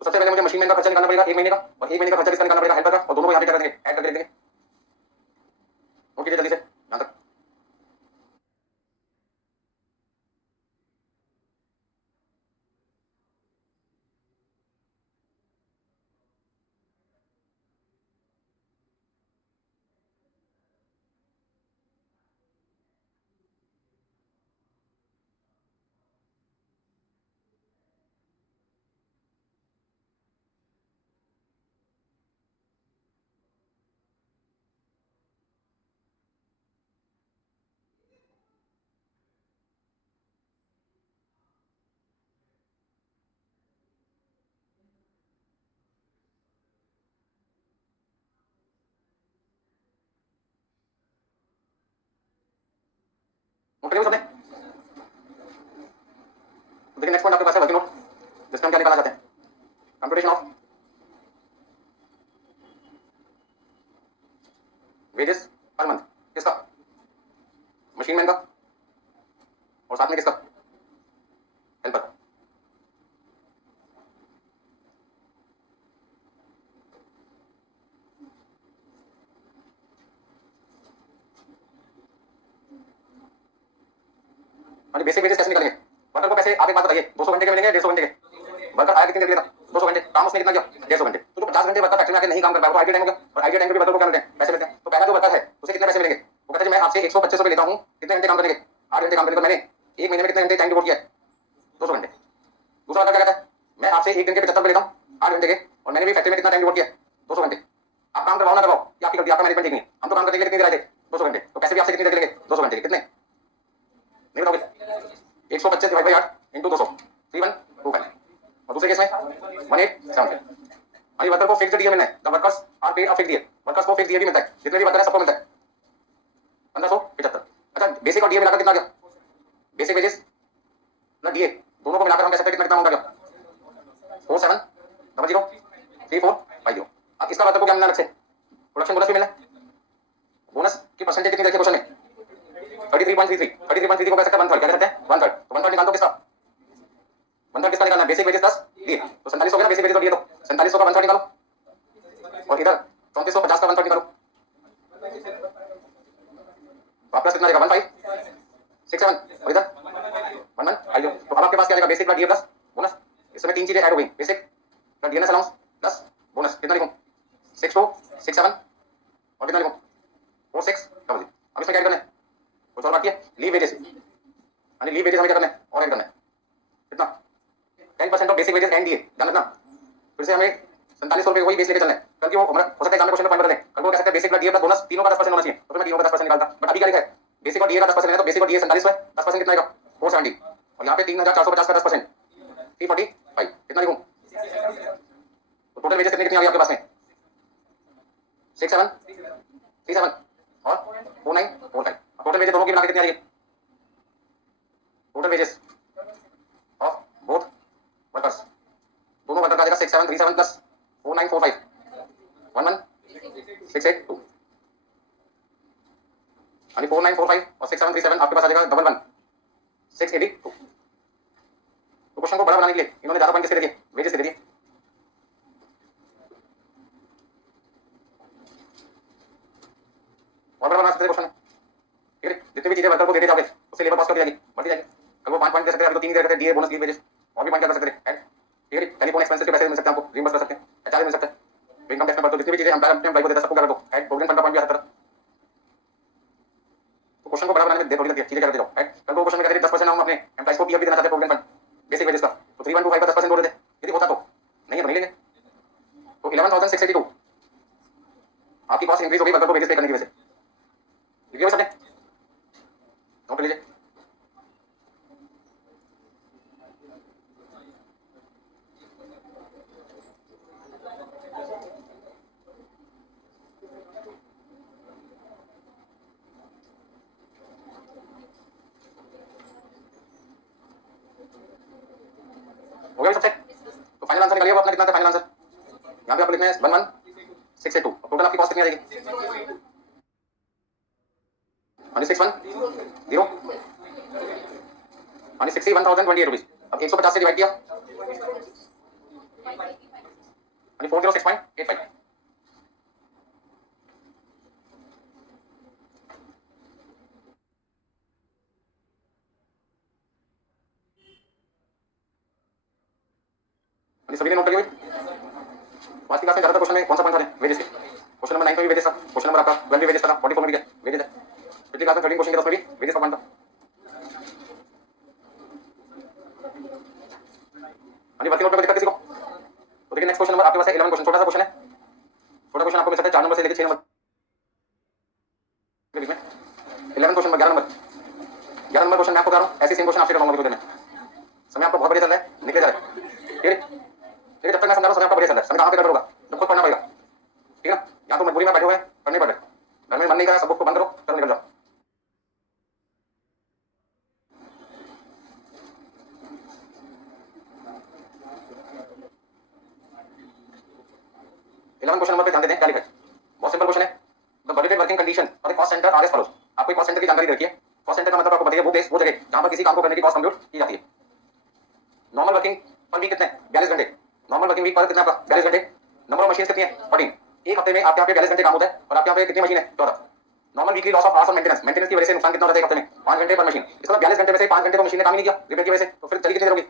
तो सबसे पहले मुझे मशीन मैन का खर्चा निकालना पड़ेगा एक महीने का, और एक महीने का खर्चा किसका निकालना पड़ेगा? हेल्पर का। और दोनों को यहाँ पे क्या कर देंगे? ऐड करके लिख देंगे। नोट कीजिए जल्दी से यहाँ तक। नोट करिए सबने। तो देखिए नेक्स्ट पॉइंट आपके पास है वर्किंग नोट। और बेसिक वेजेस कैसे निकलेंगे? वर्कर को पैसे आप एक बात बताइए, 200 घंटे के मिलेंगे, 150 घंटे के? वर्कर आया कितने देर के लिए था? 200 घंटे। काम उसने कितना किया? 150 घंटे। तो जो 50 घंटे वर्कर फैक्ट्री में आके नहीं काम कर पाया, वो आईटी टाइम हो गया, और आईटी टाइम पे भी वर्कर को क्या मिलते हैं? पैसे मिलते हैं। तो पहला जो वर्कर है उसे कितने पैसे मिलेंगे? वो कहता है मैं आपसे 125 रुपए लेता हूँ, कितने घंटे काम करने के? 8 घंटे काम करने के। मैंने एक महीने में कितने घंटे टाइम डिवोट किया है? 200 घंटे। दूसरा वर्कर क्या कहता है? मैं आपसे एक दिन के 75 रुपए लेता हूँ, 8 घंटे के, और मैंने भी फैक्ट्री में कितना टाइम डिवोट किया है? 200 घंटे। आप काम करवाओ ना करवाओ, ये आपकी गलती, आपका मैनेजमेंट ठीक नहीं है। हम तो काम करने के लिए कितनी देर आए थे? 200 घंटे। तो पैसे भी आपसे कितनी देर लेंगे? 200 घंटे के। कितने नहीं बताओगे? 125 डिवाइड बाई 8 इंटू 200, 3125। और दूसरे केस में 1875। अभी वर्कर को फिक्स्ड डीए मिलना है, the workers are paid a fixed DA. Workers को फिक्स्ड डीए भी मिलता है, जितने भी वर्कर है सबको मिलता है 1575। अच्छा, बेसिक और डीए मिलाकर कितना आ गया? बेसिक वेजेस प्लस डीए दोनों को मिलाकर हम कह सकते हैं कितना अमाउंट आ गया? 47003450। अब इसका वर्कर को क्या मिलना है? प्रोडक्शन बोनस भी मिलना है। बोनस की परसेंटेज कितनी देखिए क्वेश्चन में? 33.33। 33.33 को कह सकते हैं 1/3। क्या कह सकते हैं? 1/3। तो 1/3 निकाल दो किसका? 1/3 किसका निकालना है? Basic wages plus DA. तो 47 हो गया ना बेसिक वेजेस और डीए। तो 4700 का 1/3 निकालो, और इधर 3450 का 1/3 निकालो। तो आपका कितना आएगा? 1567। और इधर 1150। तो अब आपके पास क्या आएगा? Basic plus DA plus bonus. इसमें तीन चीजें ऐड हो गई, basic plus DNS allowance plus bonus. कितना लिखूं? 6267। और कितना लिखूं? 46। अब इसमें क्या करना है? कुछ और बाकी है? Leave wages. यानी लीव वेजेस हमें क्या करना है? और ऐड करना है। कितना? 10% of basic wages and DA. ध्यान रखना, फिर से हमें 4700 रुपए वही बेस लेके चलना है, क्योंकि वो हमारा हो सकता है एग्जाम में क्वेश्चन में पॉइंट बदले। कल को कह सकते हैं basic plus DA plus bonus तीनों का 10% होना चाहिए, तो फिर मैं तीनों का 10% निकालता। बट अभी क्या लिखा है? बेसिक और डीए का 10% है, तो बेसिक और डीए 4700 है, 10% कितना आएगा? 470। और यहाँ पे 3450 का 10%, 345। कितना लिखूं? तो टोटल वेजेस कितनी कितनी आ गई आपके पास में? 6737 और 4945। टोटल वेजेस दोनों की मिला के कितनी आ रही है? Total wages of both workers, दोनों वर्कर का आ जाएगा 6737 प्लस 4945, 11682। यानी 4945 और 6737 आपके पास आ जाएगा 11682। तो क्वेश्चन को बड़ा बनाने के लिए इन्होंने ज्यादा पॉइंट किसके दे दिए? वेजेस के दे दिए। और बड़ा बना सकते थे क्वेश्चन, ठीक है? जितनी भी चीजें वर्कर को देते जाओगे उससे लेबर कॉस्ट कर दी जाएगी, बढ़ती जाएगी। कल वो 5 पॉइंट दे सकते हैं, अभी तो 3 ही दे सकते हैं, डीए बोनस लीव वेजेस। और भी पॉइंट कर सकते हैं ऐड, ठीक है? टेलीफोन एक्सपेंसेस के पैसे मिल सकते हैं, आपको रिइंबर्स कर सकते हैं, एचआर मिल सकता है, इनकम टैक्स में बढ़। तो जितनी भी चीजें एम्प्लॉय को देता है सबको कर दो ऐड। प्रोविडेंट फंड का पॉइंट भी आ सकता है। तो क्वेश्चन को बड़ा बनाने में देर थोड़ी लगती है, चीजें करते जाओ ऐड। कल को क्वेश्चन में कहते हैं 10% हम अपने एम्प्लॉइज को पीएफ भी देना चाहते हैं, प्रोविडेंट फंड बेसिक वेजेस का, तो 3125 का 10% बोल देते, यदि होता तो। नहीं है तो नहीं लेंगे। तो 11682 आपकी कॉस्ट इंक्रीज होगी वर्कर को वेजेस पे करने की वजह से। लिखिए सबने, नोट कर लीजिए। हो गया सबसे? तो फाइनल आंसर निकालिए वो अपना, कितना था फाइनल आंसर? यहाँ पे आपको लिखना है 11682। टोटल आपकी कॉस्ट कितनी आएगी? 6110 यानी 61,028 रुपीज। अब 150 से डिवाइड किया यानी 406.85। सभी ने नोट करिए। आज की क्लास में ज्यादातर क्वेश्चन में कौन सा पॉइंट था? वेजेस के। क्वेश्चन नंबर 9 में भी वेजेस था, क्वेश्चन नंबर आपका 12 में वेजेस था, 44 में भी वेजेस है। पिछली क्लास में 13 क्वेश्चन के 10 में भी वेजेस का पॉइंट था। यानी वर्किंग नोट में दिक्कत किसी को? तो देखिए नेक्स्ट क्वेश्चन नंबर आपके पास है 11 क्वेश्चन, छोटा सा क्वेश्चन है। छोटा क्वेश्चन आपको मिल सकता है 4 नंबर से लेकर 6 नंबर के बीच में। 11 क्वेश्चन 11 नंबर 11 नंबर क्वेश्चन मैं आपको बता रहा हूँ, ऐसे सेम क्वेश्चन आपसे करवाऊंगा थोड़ी देर में। समय आपको बहुत बढ़िया चल रहा है, निकले जा रहा है, ठीक है? ठीक है, जब तक मैं समझा रहा हूँ समय आपका बढ़िया चल रहा है। समय कहाँ पे गड़बड़ होगा? तो खुद पढ़ना पड़ेगा, ठीक है ना? यहाँ तो मजबूरी में बैठे हुए हैं, पढ़ने पड़ रहे, घर में मन नहीं कर रहा, सब बुक को बंद करो, चलो निकल जाओ। इलेवन क्वेश्चन नंबर पे ध्यान देते हैं, क्या लिखा है? बहुत सिंपल क्वेश्चन है। द बजटेड वर्किंग कंडीशन और the cost center are as follows. आपको कॉस्ट सेंटर की जानकारी रखिए। कॉस्ट सेंटर का मतलब आपको बताइए वो बेस, वो जगह जहां पर किसी काम को करने की कॉस्ट कंप्यूट की जाती है। नॉर्मल वर्किंग पर वीक कितने? 42 घंटे। नॉर्मल वर्किंग वीक पर कितना आपका? 42 घंटे। नंबर ऑफ मशीन कितनी है? 14। एक हफ्ते में आपके यहाँ पे 42 घंटे काम होता है, और आपके यहाँ पे कितनी मशीन है? 14। Normal weekly loss of hours on maintenance, maintenance की वजह से नुकसान कितना होता है हफ्ते में 5 घंटे पर मशीन। इसका 42 घंटे में से 5 घंटे तो मशीन ने काम ही नहीं किया रिपेयर की वजह से, तो फिर चली कितनी देर होगी?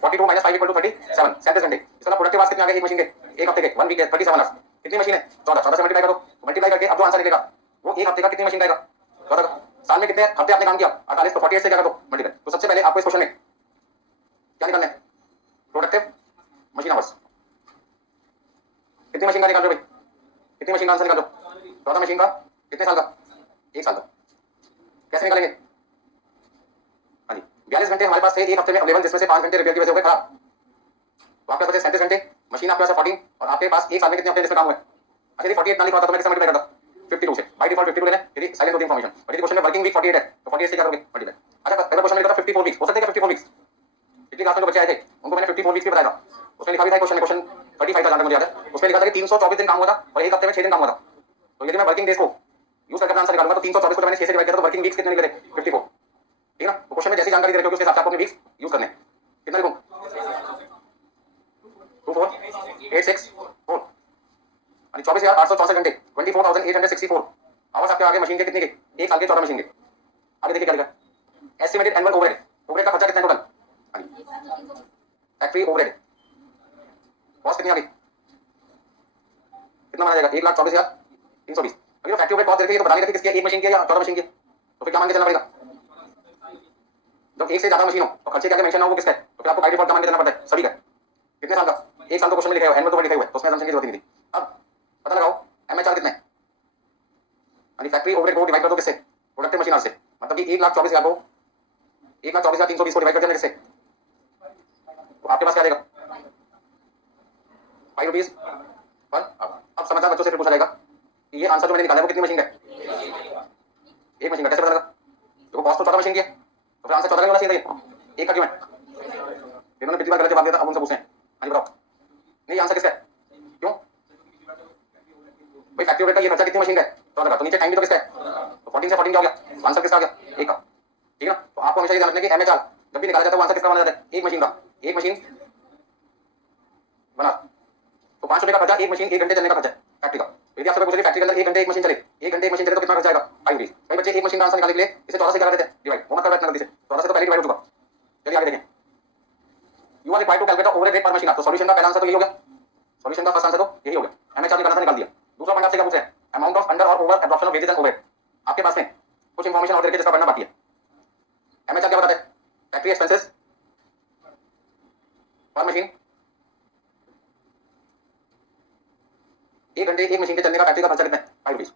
42 माइनस 5 इक्वल टू 37, 37 घंटे। इसका प्रोडक्टिव आवर्स कितने आ गए एक मशीन के एक हफ्ते के 1 वीक के 37 आवर्स। कितनी मशीन है? 14, 14 से मल्टीप्लाई करो, मल्टीप्लाई करके अब जो आंसर निकलेगा वो एक हफ्ते का कितनी मशीन का आएगा? 14 का। साल में कितने हफ्ते आपने काम किया? 48, तो 48 से क्या कर दो मल्टीप्लाई। तो सबसे पहले आपको इस क्वेश्चन में क्या निकालना है? Productive machine hours. कितनी मशीन का निकाल रहे हो भाई? कितनी मशीन का आंसर निकाल दो? 14 मशीन का कितने साल का? एक साल का। कैसे निकालेंगे? हाँ जी, 42 घंटे हमारे पास थे एक हफ्ते में अवेलेबल, जिसमें से 5 घंटे रिपेयर की वजह से हो गए खराब, तो आपके पास बचे 37 घंटे। मशीन आपके पास 14 और आपके पास एक साल में कितने हफ्ते जिसमें काम हुआ है? अच्छा, 48 ना लिखा होता तो मैं किससे मल्टीप्लाई करता? 52 से। बाय डिफॉल्ट 52 लेना है, यदि साइलेंट होती इंफॉर्मेशन। और यदि क्वेश्चन में वर्किंग वीक 48 है तो 48 से क्या करोगे मल्टीप्लाई। अच्छा, पहला क्वेश्चन में लिखा था 54 वीक्स, हो सकता है क्या 54 वीक्स? पिछली क्लास में जो बच्चे आए थे उनको मैंने 54 वीक्स भी बताया था, उसमें लिखा भी था क्वेश्चन 35 था, जानते मुझे याद है। उसमें लिखा था कि 324 दिन काम हुआ था और एक हफ्ते में 6 दिन काम हुआ था। तो यदि मैं वर्किंग डेज को यूज करके आंसर निकालूंगा तो 324 को जब मैंने 6 से डिवाइड किया तो वर्किंग वीक्स कितने निकले थे? 54। ठीक है ना? तो क्वेश्चन में जैसी जानकारी दे रखे हो उसके हिसाब से आपको अपने वीक्स यूज करने हैं। कितना लिखूं? 24864 यानी 24,864 घंटे, 24,864 आवर्स आपके आगे मशीन के कितने के? एक साल के 14 मशीन के। आगे देखिए क्या लिखा है? एस्टिमेटेड एनुअल ओवरहेड, ओवरहेड का खर्चा कितना टोटल? फैक्ट्री ओवरहेड कॉस्ट कितनी आ गई? कितना माना जाएगा? 1,24,320। अभी तो फैक्ट्री ओवरहेड कॉस्ट देखिए तो बताने रखी किसकी? एक मशीन की या 14 मशीन की? तो फिर क्या मान के चलना पड़ेगा? जब एक से ज्यादा मशीन हो और खर्चे क्या मेंशन हो वो किसका है, तो फिर आपको बाय डिफॉल्ट मान के चलना पड़ता है सभी का। कितने साल का? एक साल तो क्वेश्चन में लिखा है, एनुअल तो लिखा हुआ है, तो उसमें असम्पशन की जरूरत नहीं थी। अब पता लगाओ एमएचआर कितना है, यानी फैक्ट्री ओवरहेड को डिवाइड कर दो किससे? प्रोडक्टिव मशीन आवर्स से। मतलब कि 1,24,000 को 1,24,320 को डिवाइड कर देना किससे? तो आपके पास क्या देगा? 5 रुपीज पर आवर। अब समझदार बच्चों से फिर पूछा जाएगा कि ये आंसर जो मैंने निकाला है वो कितनी मशीन का है? एक मशीन का। कैसे पता लगा? देखो कॉस्ट तो 14 मशीन की है, तो फिर आंसर 14 का होना चाहिए था। एक का क्यों है? इन्होंने पिछली बार गलत जवाब दिया था, अब उनसे पूछे। हाँ जी बताओ, नहीं आंसर किसका है? क्यों भाई? फैक्ट्री ओवरहेड का ये खर्चा कितनी मशीन का है? 14 का। तो नीचे टाइम भी तो किसका है? तो 14 से 14 क्या हो गया? आंसर किसका आ गया? एक का। ठीक है ना? तो आपको हमेशा ये ध्यान रखना है कि एमएचआर जब भी निकाला जाता है वो आंसर किसका माना जाता है? एक मशीन का। एक मशीन बना तो 5 रुपए का खर्चा एक मशीन 1 घंटे चलने का खर्चा है फैक्ट्री का। यदि आपसे पूछे फैक्ट्री के अंदर 1 घंटे एक मशीन चले, 1 घंटे एक मशीन चले तो कितना खर्चा आएगा? 5 रुपीज। भाई बच्चे एक मशीन का आंसर निकालने के लिए इसे 14 से क्या करते थे डिवाइड, वो मत कर रहे इतना गलती से। 14 से तो पहले डिवाइड हो चुका। चलिए आगे देखें। You are required to calculate overhead rate per machine. तो सॉल्यूशन का पहला आंसर तो यही हो गया, सॉल्यूशन का फर्स्ट आंसर तो यही हो गया, एमएचआर निकालना था निकाल दिया। दूसरा पॉइंट आपसे क्या पूछ रहे हैं? अमाउंट ऑफ अंडर और over absorption of wages and overhead. आपके पास में कुछ इंफॉर्मेशन और देके जिसका पढ़ना बाकी है। एमएचआर क्या बताता है? फैक्ट्री एक्सपेंसेस पर मशीन। 1 घंटे एक मशीन के चलने का फैक्ट्री का खर्चा कितना है? 5 रुपीज।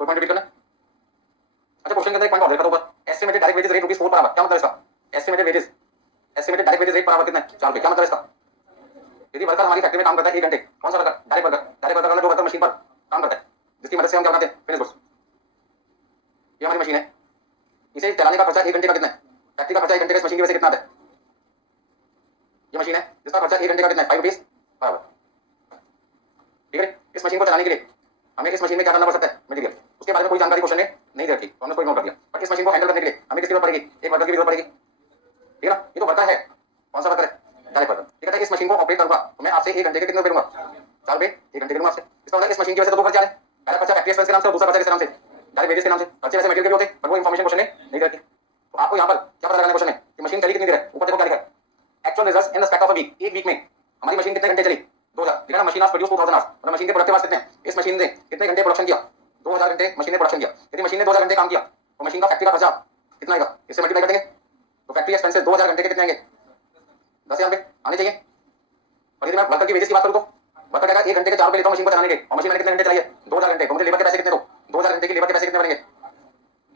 कोई पॉइंट रिपीट करना? अच्छा, क्वेश्चन के अंदर एक पॉइंट और देखा तो ऊपर estimated direct wages rate ₹4 per hour. क्या मतलब इसका? Estimated wages, estimated direct wages rate per hour कितना है? 4 रुपए। क्या मतलब इसका? यदि वर्कर हमारी फैक्ट्री में काम करता है 1 घंटे, कौन सा worker? Direct worker. Direct worker वाला जो वर्कर मशीन पर काम करता है, जिसकी मदद से हम क्या बनाते हैं? Finish goods. ये हमारी मशीन है, इसे चलाने का खर्चा 1 घंटे का कितना है? फैक्ट्री का खर्चा 1 घंटे का इस मशीन की वजह से कितना आता है? ये मशीन है जिसका खर्चा 1 घंटे का कितना है? 5 रुपीज पर आवर। ठीक है? इस मशीन को चलाने के लिए हमें इस मशीन में क्या करना पड़ सकता है? मटेरियल। उसके बारे में कोई जानकारी क्वेश्चन ने नहीं दे रखी, तो हमने कोई नोट कर दिया। पर इस मशीन को हैंडल करने के लिए हमें किसकी जरूरत पड़ेगी? एक वर्कर की जरूरत पड़ेगी। ठीक है ना? ये तो वर्कर है, कौन सा वर्कर है? Direct worker. ठीक है, इस मशीन को ऑपरेट करूंगा तो मैं आपसे 1 घंटे के कितने रुपए लूंगा? 4 रुपए 1 घंटे के लूंगा आपसे। इसका मतलब इस मशीन की वजह से तो 2 खर्चे आ रहे हैं। पहला खर्चा फैक्ट्री एक्सपेंस के नाम से और दूसरा खर्चा किस नाम से? डायरेक्ट वेजेस के नाम से। खर्चे वैसे मटेरियल के भी होते पर वो इंफॉर्मेशन क्वेश्चन ने नहीं दे रखी। तो आपको यहाँ पर क्या पता लगाना है क्वेश्चन में कि मशीन चली कितनी देर है? ऊपर देखो क्या लिखा है? Actual results in the space of a week. एक वीक में हमारी मशीन कितने घंटे चली? 2000। ठीक है ना? मशीन आज प्रोड्यूस 2000 आवर्स और मशीन के प्रोडक्टिव आवर्स कितने हैं? इस मशीन ने कितने घंटे प्रोडक्शन किया? 2000 घंटे मशीन ने प्रोडक्शन किया। यदि मशीन ने 2000 घंटे काम किया तो मशीन का फैक्ट्री का खर्चा कितना आएगा? इससे मल्टीप्लाई कर देंगे तो फैक्ट्री एक्सपेंसेस 2000 घंटे के कितने आएंगे? 10,000 रुपए आने चाहिए। और यदि मैं वर्कर की वेजेस की बात करूं तो वर्कर कहेगा 1 घंटे के 4 रुपए लेता हूं मशीन को चलाने के, और मशीन मैंने कितने घंटे चलाई है? 2000 घंटे। तो मुझे लेबर के पैसे कितने दो? 2000 घंटे की लेबर के पैसे कितने बनेंगे?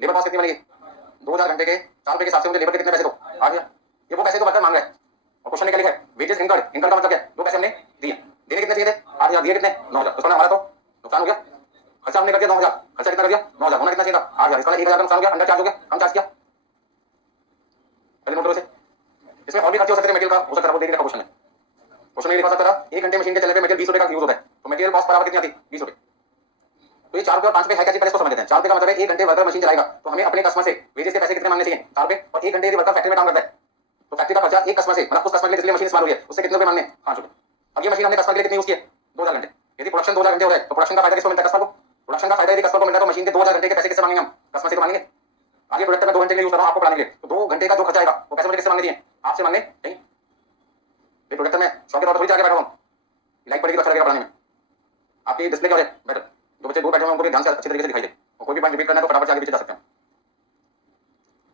लेबर कॉस्ट कितनी बनेगी? 2000 घंटे के 4 रुपए के हिसाब से मुझे लेबर के कितने पैसे दो? आ गया। ये वो पैसे तो वर्कर मांग रहा है और क्वेश्चन में क्या लिखा है? Wages incurred. इनकर्ड का मतलब क्या है? जो पैसे हमने दिए। देने कितने चाहिए थे? 8000। दिए कितने? 9000। तो हमारा तो नुकसान हो गया। खर्चा हमने कर दिया 9000, खर्चा कितना कर दिया? 9000। होना कितना चाहिए था? 8000। इसका 1000 का नुकसान हो गया, अंडर चार्ज हो गया, कम चार्ज किया। पहले नोट करो इसे। इसमें और भी खर्चे हो सकते हैं मटेरियल का, हो सकता है वो देख लिखा क्वेश्चन में। क्वेश्चन में लिखा सकता था 1 घंटे मशीन के चलने पे मटेरियल 20 रुपए का यूज होता है, तो मटेरियल कॉस्ट पर आवर कितनी आती? 20 रुपए। तो ये 4 रुपए और 5 रुपए है क्या? पहले इसको समझ लेते हैं। 4 रुपए का मतलब है 1 घंटे वर्कर मशीन चलाएगा तो हमें अपने कस्टमर से वेजेस के पैसे कितने मांगने चाहिए? 4 रुपए। और 1 घंटे यदि वर्कर फैक्ट्री में काम करता है तो फैक्ट्री का खर्चा एक कस्टमर से, मतलब उस कस्टमर के लिए जिसके लिए मशीन इस्तेमाल हुई है उससे कितने रुपए मांगने? 5 रुपए। अब ये मशीन हमने कस्टमर के लिए कितनी यूज की है? 2000 घंटे। यदि प्रोडक्शन 2000 घंटे हो रहा है तो प्रोडक्शन का फायदा किसको मिलता है? कस्टमर को। प्रोडक्शन का फायदा यदि कस्टमर को मिलता है तो मशीन के 2000 घंटे के पैसे किससे मांगेंगे हम? कस्टमर से तो मांगेंगे। आगे प्रोडक्ट में 2 घंटे के लिए यूज कर रहा हूं आपको पढ़ाने के लिए, तो 2 घंटे का जो खर्चा आएगा वो पैसे मुझे किससे मांगने चाहिए? आपसे मांगने नहीं। ये प्रोडक्ट में 100 के तौर पर थोड़ी जाके बैठा हूं, लाइक पड़ेगी तो अच्छा लगेगा पढ़ाने में। आपकी डिस्प्ले क्या है बेटर, जो बच्चे दूर बैठे हुए उनको भी ध्यान से अच्छी तरीके से दिखाई दे, और कोई भी पॉइंट रिपीट करना है तो फटाफट से आगे पीछे जा सकते हैं।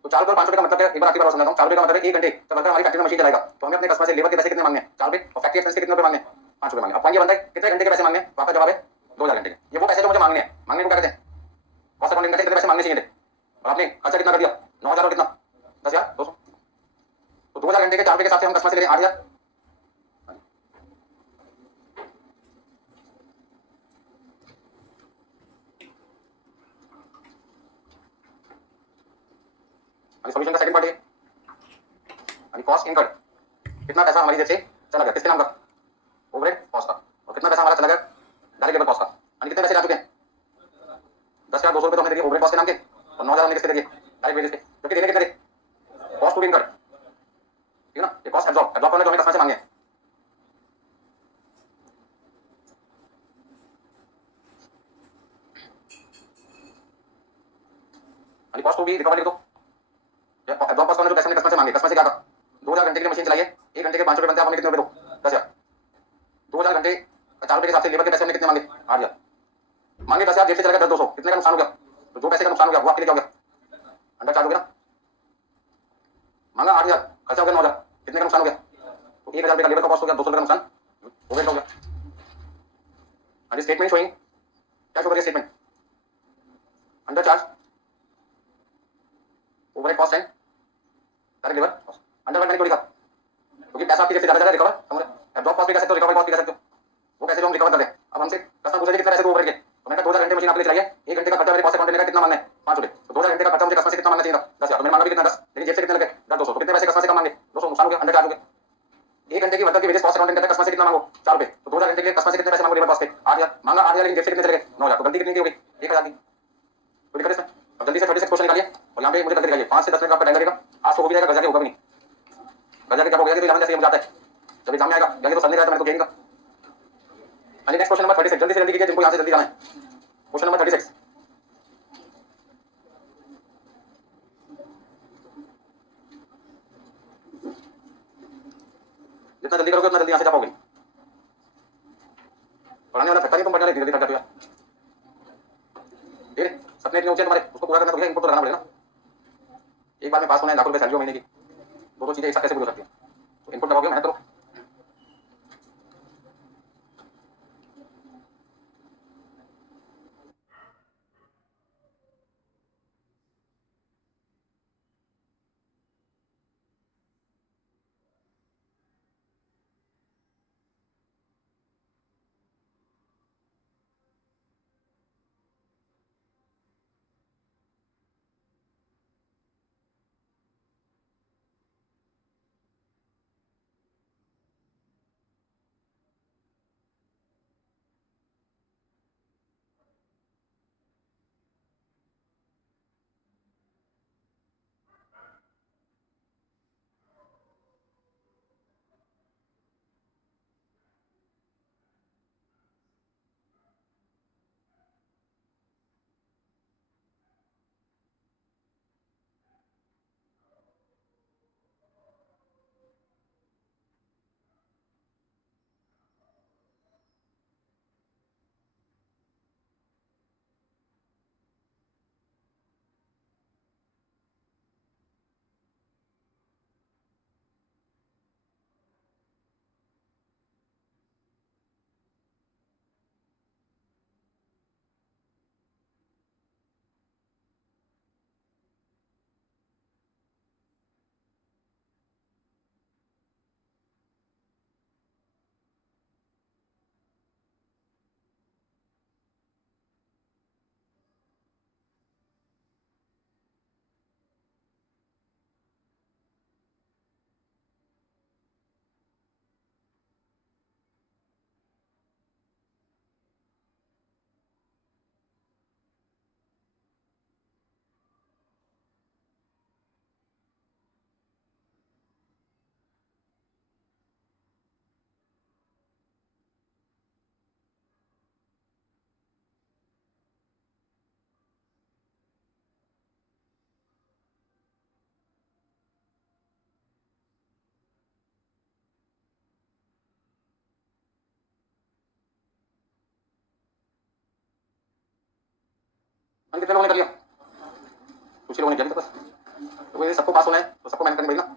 तो 4 रुपये 5 रुपये का मतलब है, एक बार आपकी बात समझाता हूँ। 4 रुपये का मतलब है 1 घंटे जब वर्कर हमारी फैक्ट्री में मशीन चलाएगा तो हमें अपने कस्टमर से लेबर के पैसे कितने मांगने हैं? 4 रुपये, और फैक्ट्री एक्सपेंस के कितने रुपये मांगने हैं? 5 रुपये मांगने। अब पॉइंट ये बनता है कितने घंटे के पैसे मांगने हैं, तो आपका जवाब है 2000 घंटे के। ये वो पैसे जो मुझे मांगने हैं, मांगने को क्या कहते हैं? कॉस्ट अकाउंटिंग करते कितने पैसे मांगने चाहिए थे, और आपने खर्चा कितना कर दिया? 9000 और कितना 10,000 200। तो 2000 घंटे के 4 रुपये के हिसाब से हम कस्टमर से ले रहे हैं 8000। सॉल्यूशन का सेकंड पार्ट है कॉस्ट इनकर्ड। कितना पैसा हमारी जेब से चला गया, किसके नाम का? ओवरहेड कॉस्ट का। और कितना पैसा हमारा चला गया? डायरेक्ट लेबर कॉस्ट का। यानी कितने पैसे जा चुके हैं? 10,000 200 रुपये तो हमने दिए ओवरहेड कॉस्ट के नाम के, और 9000 हमने किसके दिए? डायरेक्ट वेजेस के। जबकि देने कितने थे? कॉस्ट टू बी इनकर्ड, ठीक है ना? ये कॉस्ट एब्जॉर्ब करने जो हमें कस्टमर से मांगे। यानी कॉस्ट टू बी रिकवर लिख दो। एब्जॉर्ब कॉस्ट जो पैसे हमने कस्टमर से मांगे, कस्टमर से क्या था? 2000 घंटे के लिए मशीन चलाइए, 1 घंटे के 5 रुपये बनते हैं, आप हमें कितने रुपये दो? 10,000। 2000 घंटे 4 रुपये के हिसाब से लेबर के पैसे हमने कितने मांगे? 8000। मांगे 10,000, जेब से चला गया 200, कितने का नुकसान हो गया? तो जो पैसे का नुकसान हो गया वो आपके लिए क्या हो गया? अंडर चार्ज हो गया ना। मांगा 8000, खर्चा हो गया 9000, कितने का नुकसान हो गया? तो 1000 रुपये का लेबर का कॉस्ट हो गया, 200 रुपये का नुकसान ओवरहेड हो गया। स्टेटमेंट शोइंग क्या शो करेगा? Statement under charge overhead cost and direct labour cost. Under मैंने क्यों लिखा? क्योंकि पैसा आपकी जेब से ज्यादा रिकवर समझ। एब्जॉर्ब कॉस्ट भी कर सकते हो, रिकवर कॉस्ट भी कर सकते हो, वो पैसे जो हम रिकवर कर रहे हैं। अब हमसे कस्टमर पूछ रहे कितना पैसे दो ओवरहेड के, तो मैंने कहा 2000 घंटे मशीन आपके लिए चलाइए, 1 घंटे का खर्चा मेरे कॉस्ट अकाउंट का कितना मांगना है? 5 रुपये। तो 2000 घंटे का खर्चा मुझे कस्टमर से कितना मांगना चाहिए था? 10,000। तो मैंने मांगा भी कितना? 10, लेकिन जेब से कितने लगे? 200। तो कितने पैसे कस्टमर से कम मांगे? 200, नुकसान हो गया, अंडर चार्ज हो गया। 1 घंटे की वर्कर की वेजेस कॉस्ट अकाउंटिंग करते हैं, कस्टमर से कितना मांगो? 4 रुपये। तो 2000 घंटे के लिए कस्टमर से कितने पैसे मांगो लेबर कॉस्ट के? 8000 मांगा, 8000 लेकिन जेब से कितने चले गए? 9000। तो गलती कितनी की हो गई? 1000 की। तो दिक्कत इसमें। अब जल्दी से 36 क्वेश्चन निकालिए, और यहाँ पे मुझे करके दिखाइए। 5 से 10 मिनट आपका टाइम लगेगा। आज तो हो भी जाएगा, घर जाके होगा भी नहीं। घर जाके क्या हो गया कि तो एग्जाम जैसे मुझे आता है, जब एग्जाम में आएगा जाके तो सर ने कहा था मैंने तो कहेंगे। नेक्स्ट क्वेश्चन नंबर 36, जल्दी से जल्दी कीजिए जिनको यहाँ से जल्दी जाना है। Question number 36। जितना जल्दी करोगे उतना जल्दी यहाँ से जा पाओगे। पढ़ाने वाला थकता नहीं, तुम पढ़ने वाले धीरे धीरे थक जाते हो। फिर सपने इतने ऊंचे तुम्हारे, उसको पूरा करना तो भैया इनको तो लगाना पड़ेगा ना। एक बार में पास होना है, लाखों रुपए सैलरी हो महीने की, दो चीजें एक साथ कैसे पूरी हो सकती है? तो इनपुट लगाओगे, मेहनत करो। कितने लोगों ने कर लिया? कुछ ही लोगों ने किया अभी तक बस। तो ये सबको पास होना है तो सबको मेहनत करनी पड़ेगी ना।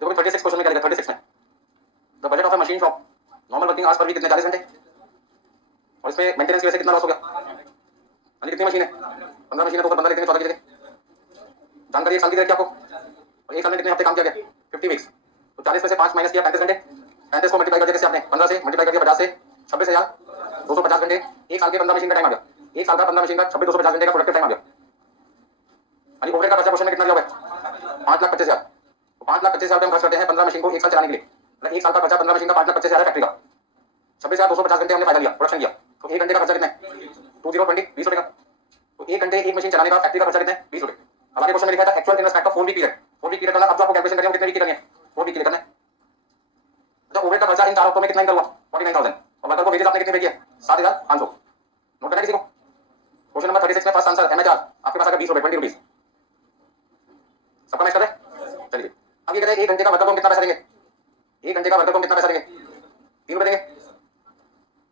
देखो 36 क्वेश्चन में क्या लिखा 36 में, the budget of a machine shop normal working hours per week कितने 40 घंटे, और इसमें मेंटेनेंस की वजह से कितना लॉस हो गया, यानी कितनी मशीन है 15 मशीन है तो ऊपर 15 लिखेंगे 14 लिखेंगे। जानकारी एक साल की दे रखी है आपको, और एक साल में कितने हफ्ते काम किया गया 50 वीक्स, तो 40 में से 5 माइनस किया 35 घंटे, 35 को मल्टीप्लाई कर दिया किससे आपने 15 से, मल्टीप्लाई कर दिया 50 से, 26,250 घंटे। एक साल के 15 मशीन का टाइम आ गया, एक साल का 15 मशीन का 26,250 घंटे का प्रोडक्टिव टाइम आ गया। यानी ओवरहेड का खर्चा क्वेश्चन में कितना दिया हुआ है 5,25,000, तो 5,25,000 हम खर्च करते हैं 15 मशीन को एक साल चलाने के लिए, मतलब एक साल का खर्चा 15 मशीन का 5,25,000 फैक्ट्री का, 26,250 घंटे हमने फायदा लिया प्रोडक्शन किया, तो एक घंटे का खर्चा कितना है 2020 20 रुपए का, तो एक घंटे एक मशीन चलाने का फैक्ट्री का खर्चा कितना है 20 रुपए। हमारे क्वेश्चन में लिखा था actual in respect of 4 week period, 4 week period करना, अब जो आपको कैलकुलेशन करनी है कितने वीक की करनी है 4 वीक के लिए करना है। तो ओवरहेड का खर्चा इन 4 हफ्तों में कितना इनकम हुआ 49,000, और वर्कर को वेजेस आपने कितने पे किया 7,500। नोट करना किसी को, क्वेश्चन नंबर 36 में फर्स्ट आंसर एमएचआर आपके पास आएगा 20 रुपए 20 रुपीज, सबका मैच कर रहे हैं। चलिए अब ये कहते हैं एक घंटे का वर्कर को हम कितना पैसा देंगे, एक घंटे का वर्कर को हम कितना पैसा देंगे 3 रुपए देंगे,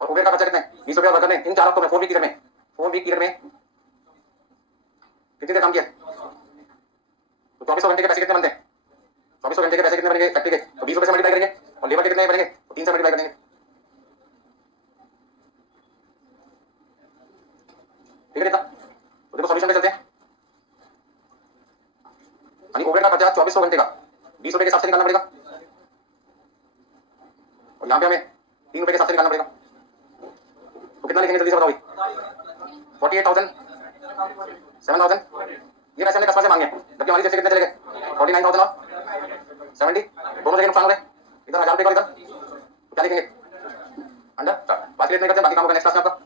और ओवरहेड का खर्चा कितना है 20 रुपए, वर्कर ने इन 4 हफ्तों में 4 वीक पीरियड में 4 वीक पीरियड में कितनी देर काम किया, तो 2400 घंटे के पैसे कितने बनते हैं 2400 घंटे के पैसे कितने बनेंगे फैक्ट्री के, तो 20 रुपए से मल्टीप्लाई करेंगे, और लेबर के कितने बनेंगे तो 3 से मल्टीप्लाई करेंगे। ठीक है, तो देखो सॉल्यूशन पे चलते हैं। यानी ओवरहेड का खर्चा 2400 घंटे का 20 रुपए के हिसाब से निकालना पड़ेगा, और यहाँ पे हमें 3 रुपए के हिसाब से निकालना पड़ेगा, तो कितना लिखेंगे जल्दी से बताओ भाई 48,000 7,000, ये पैसे हमने कस्टमर से मांगे हैं, जबकि हमारी जैसे कितने चले गए 49,000 और 70, दोनों जगह नुकसान हो रहे, इधर 1000 रुपए और इधर, तो क्या लिखेंगे अंडर, बाकी इतने करते हैं, बाकी काम होगा नेक्स्ट क्लास में आपका।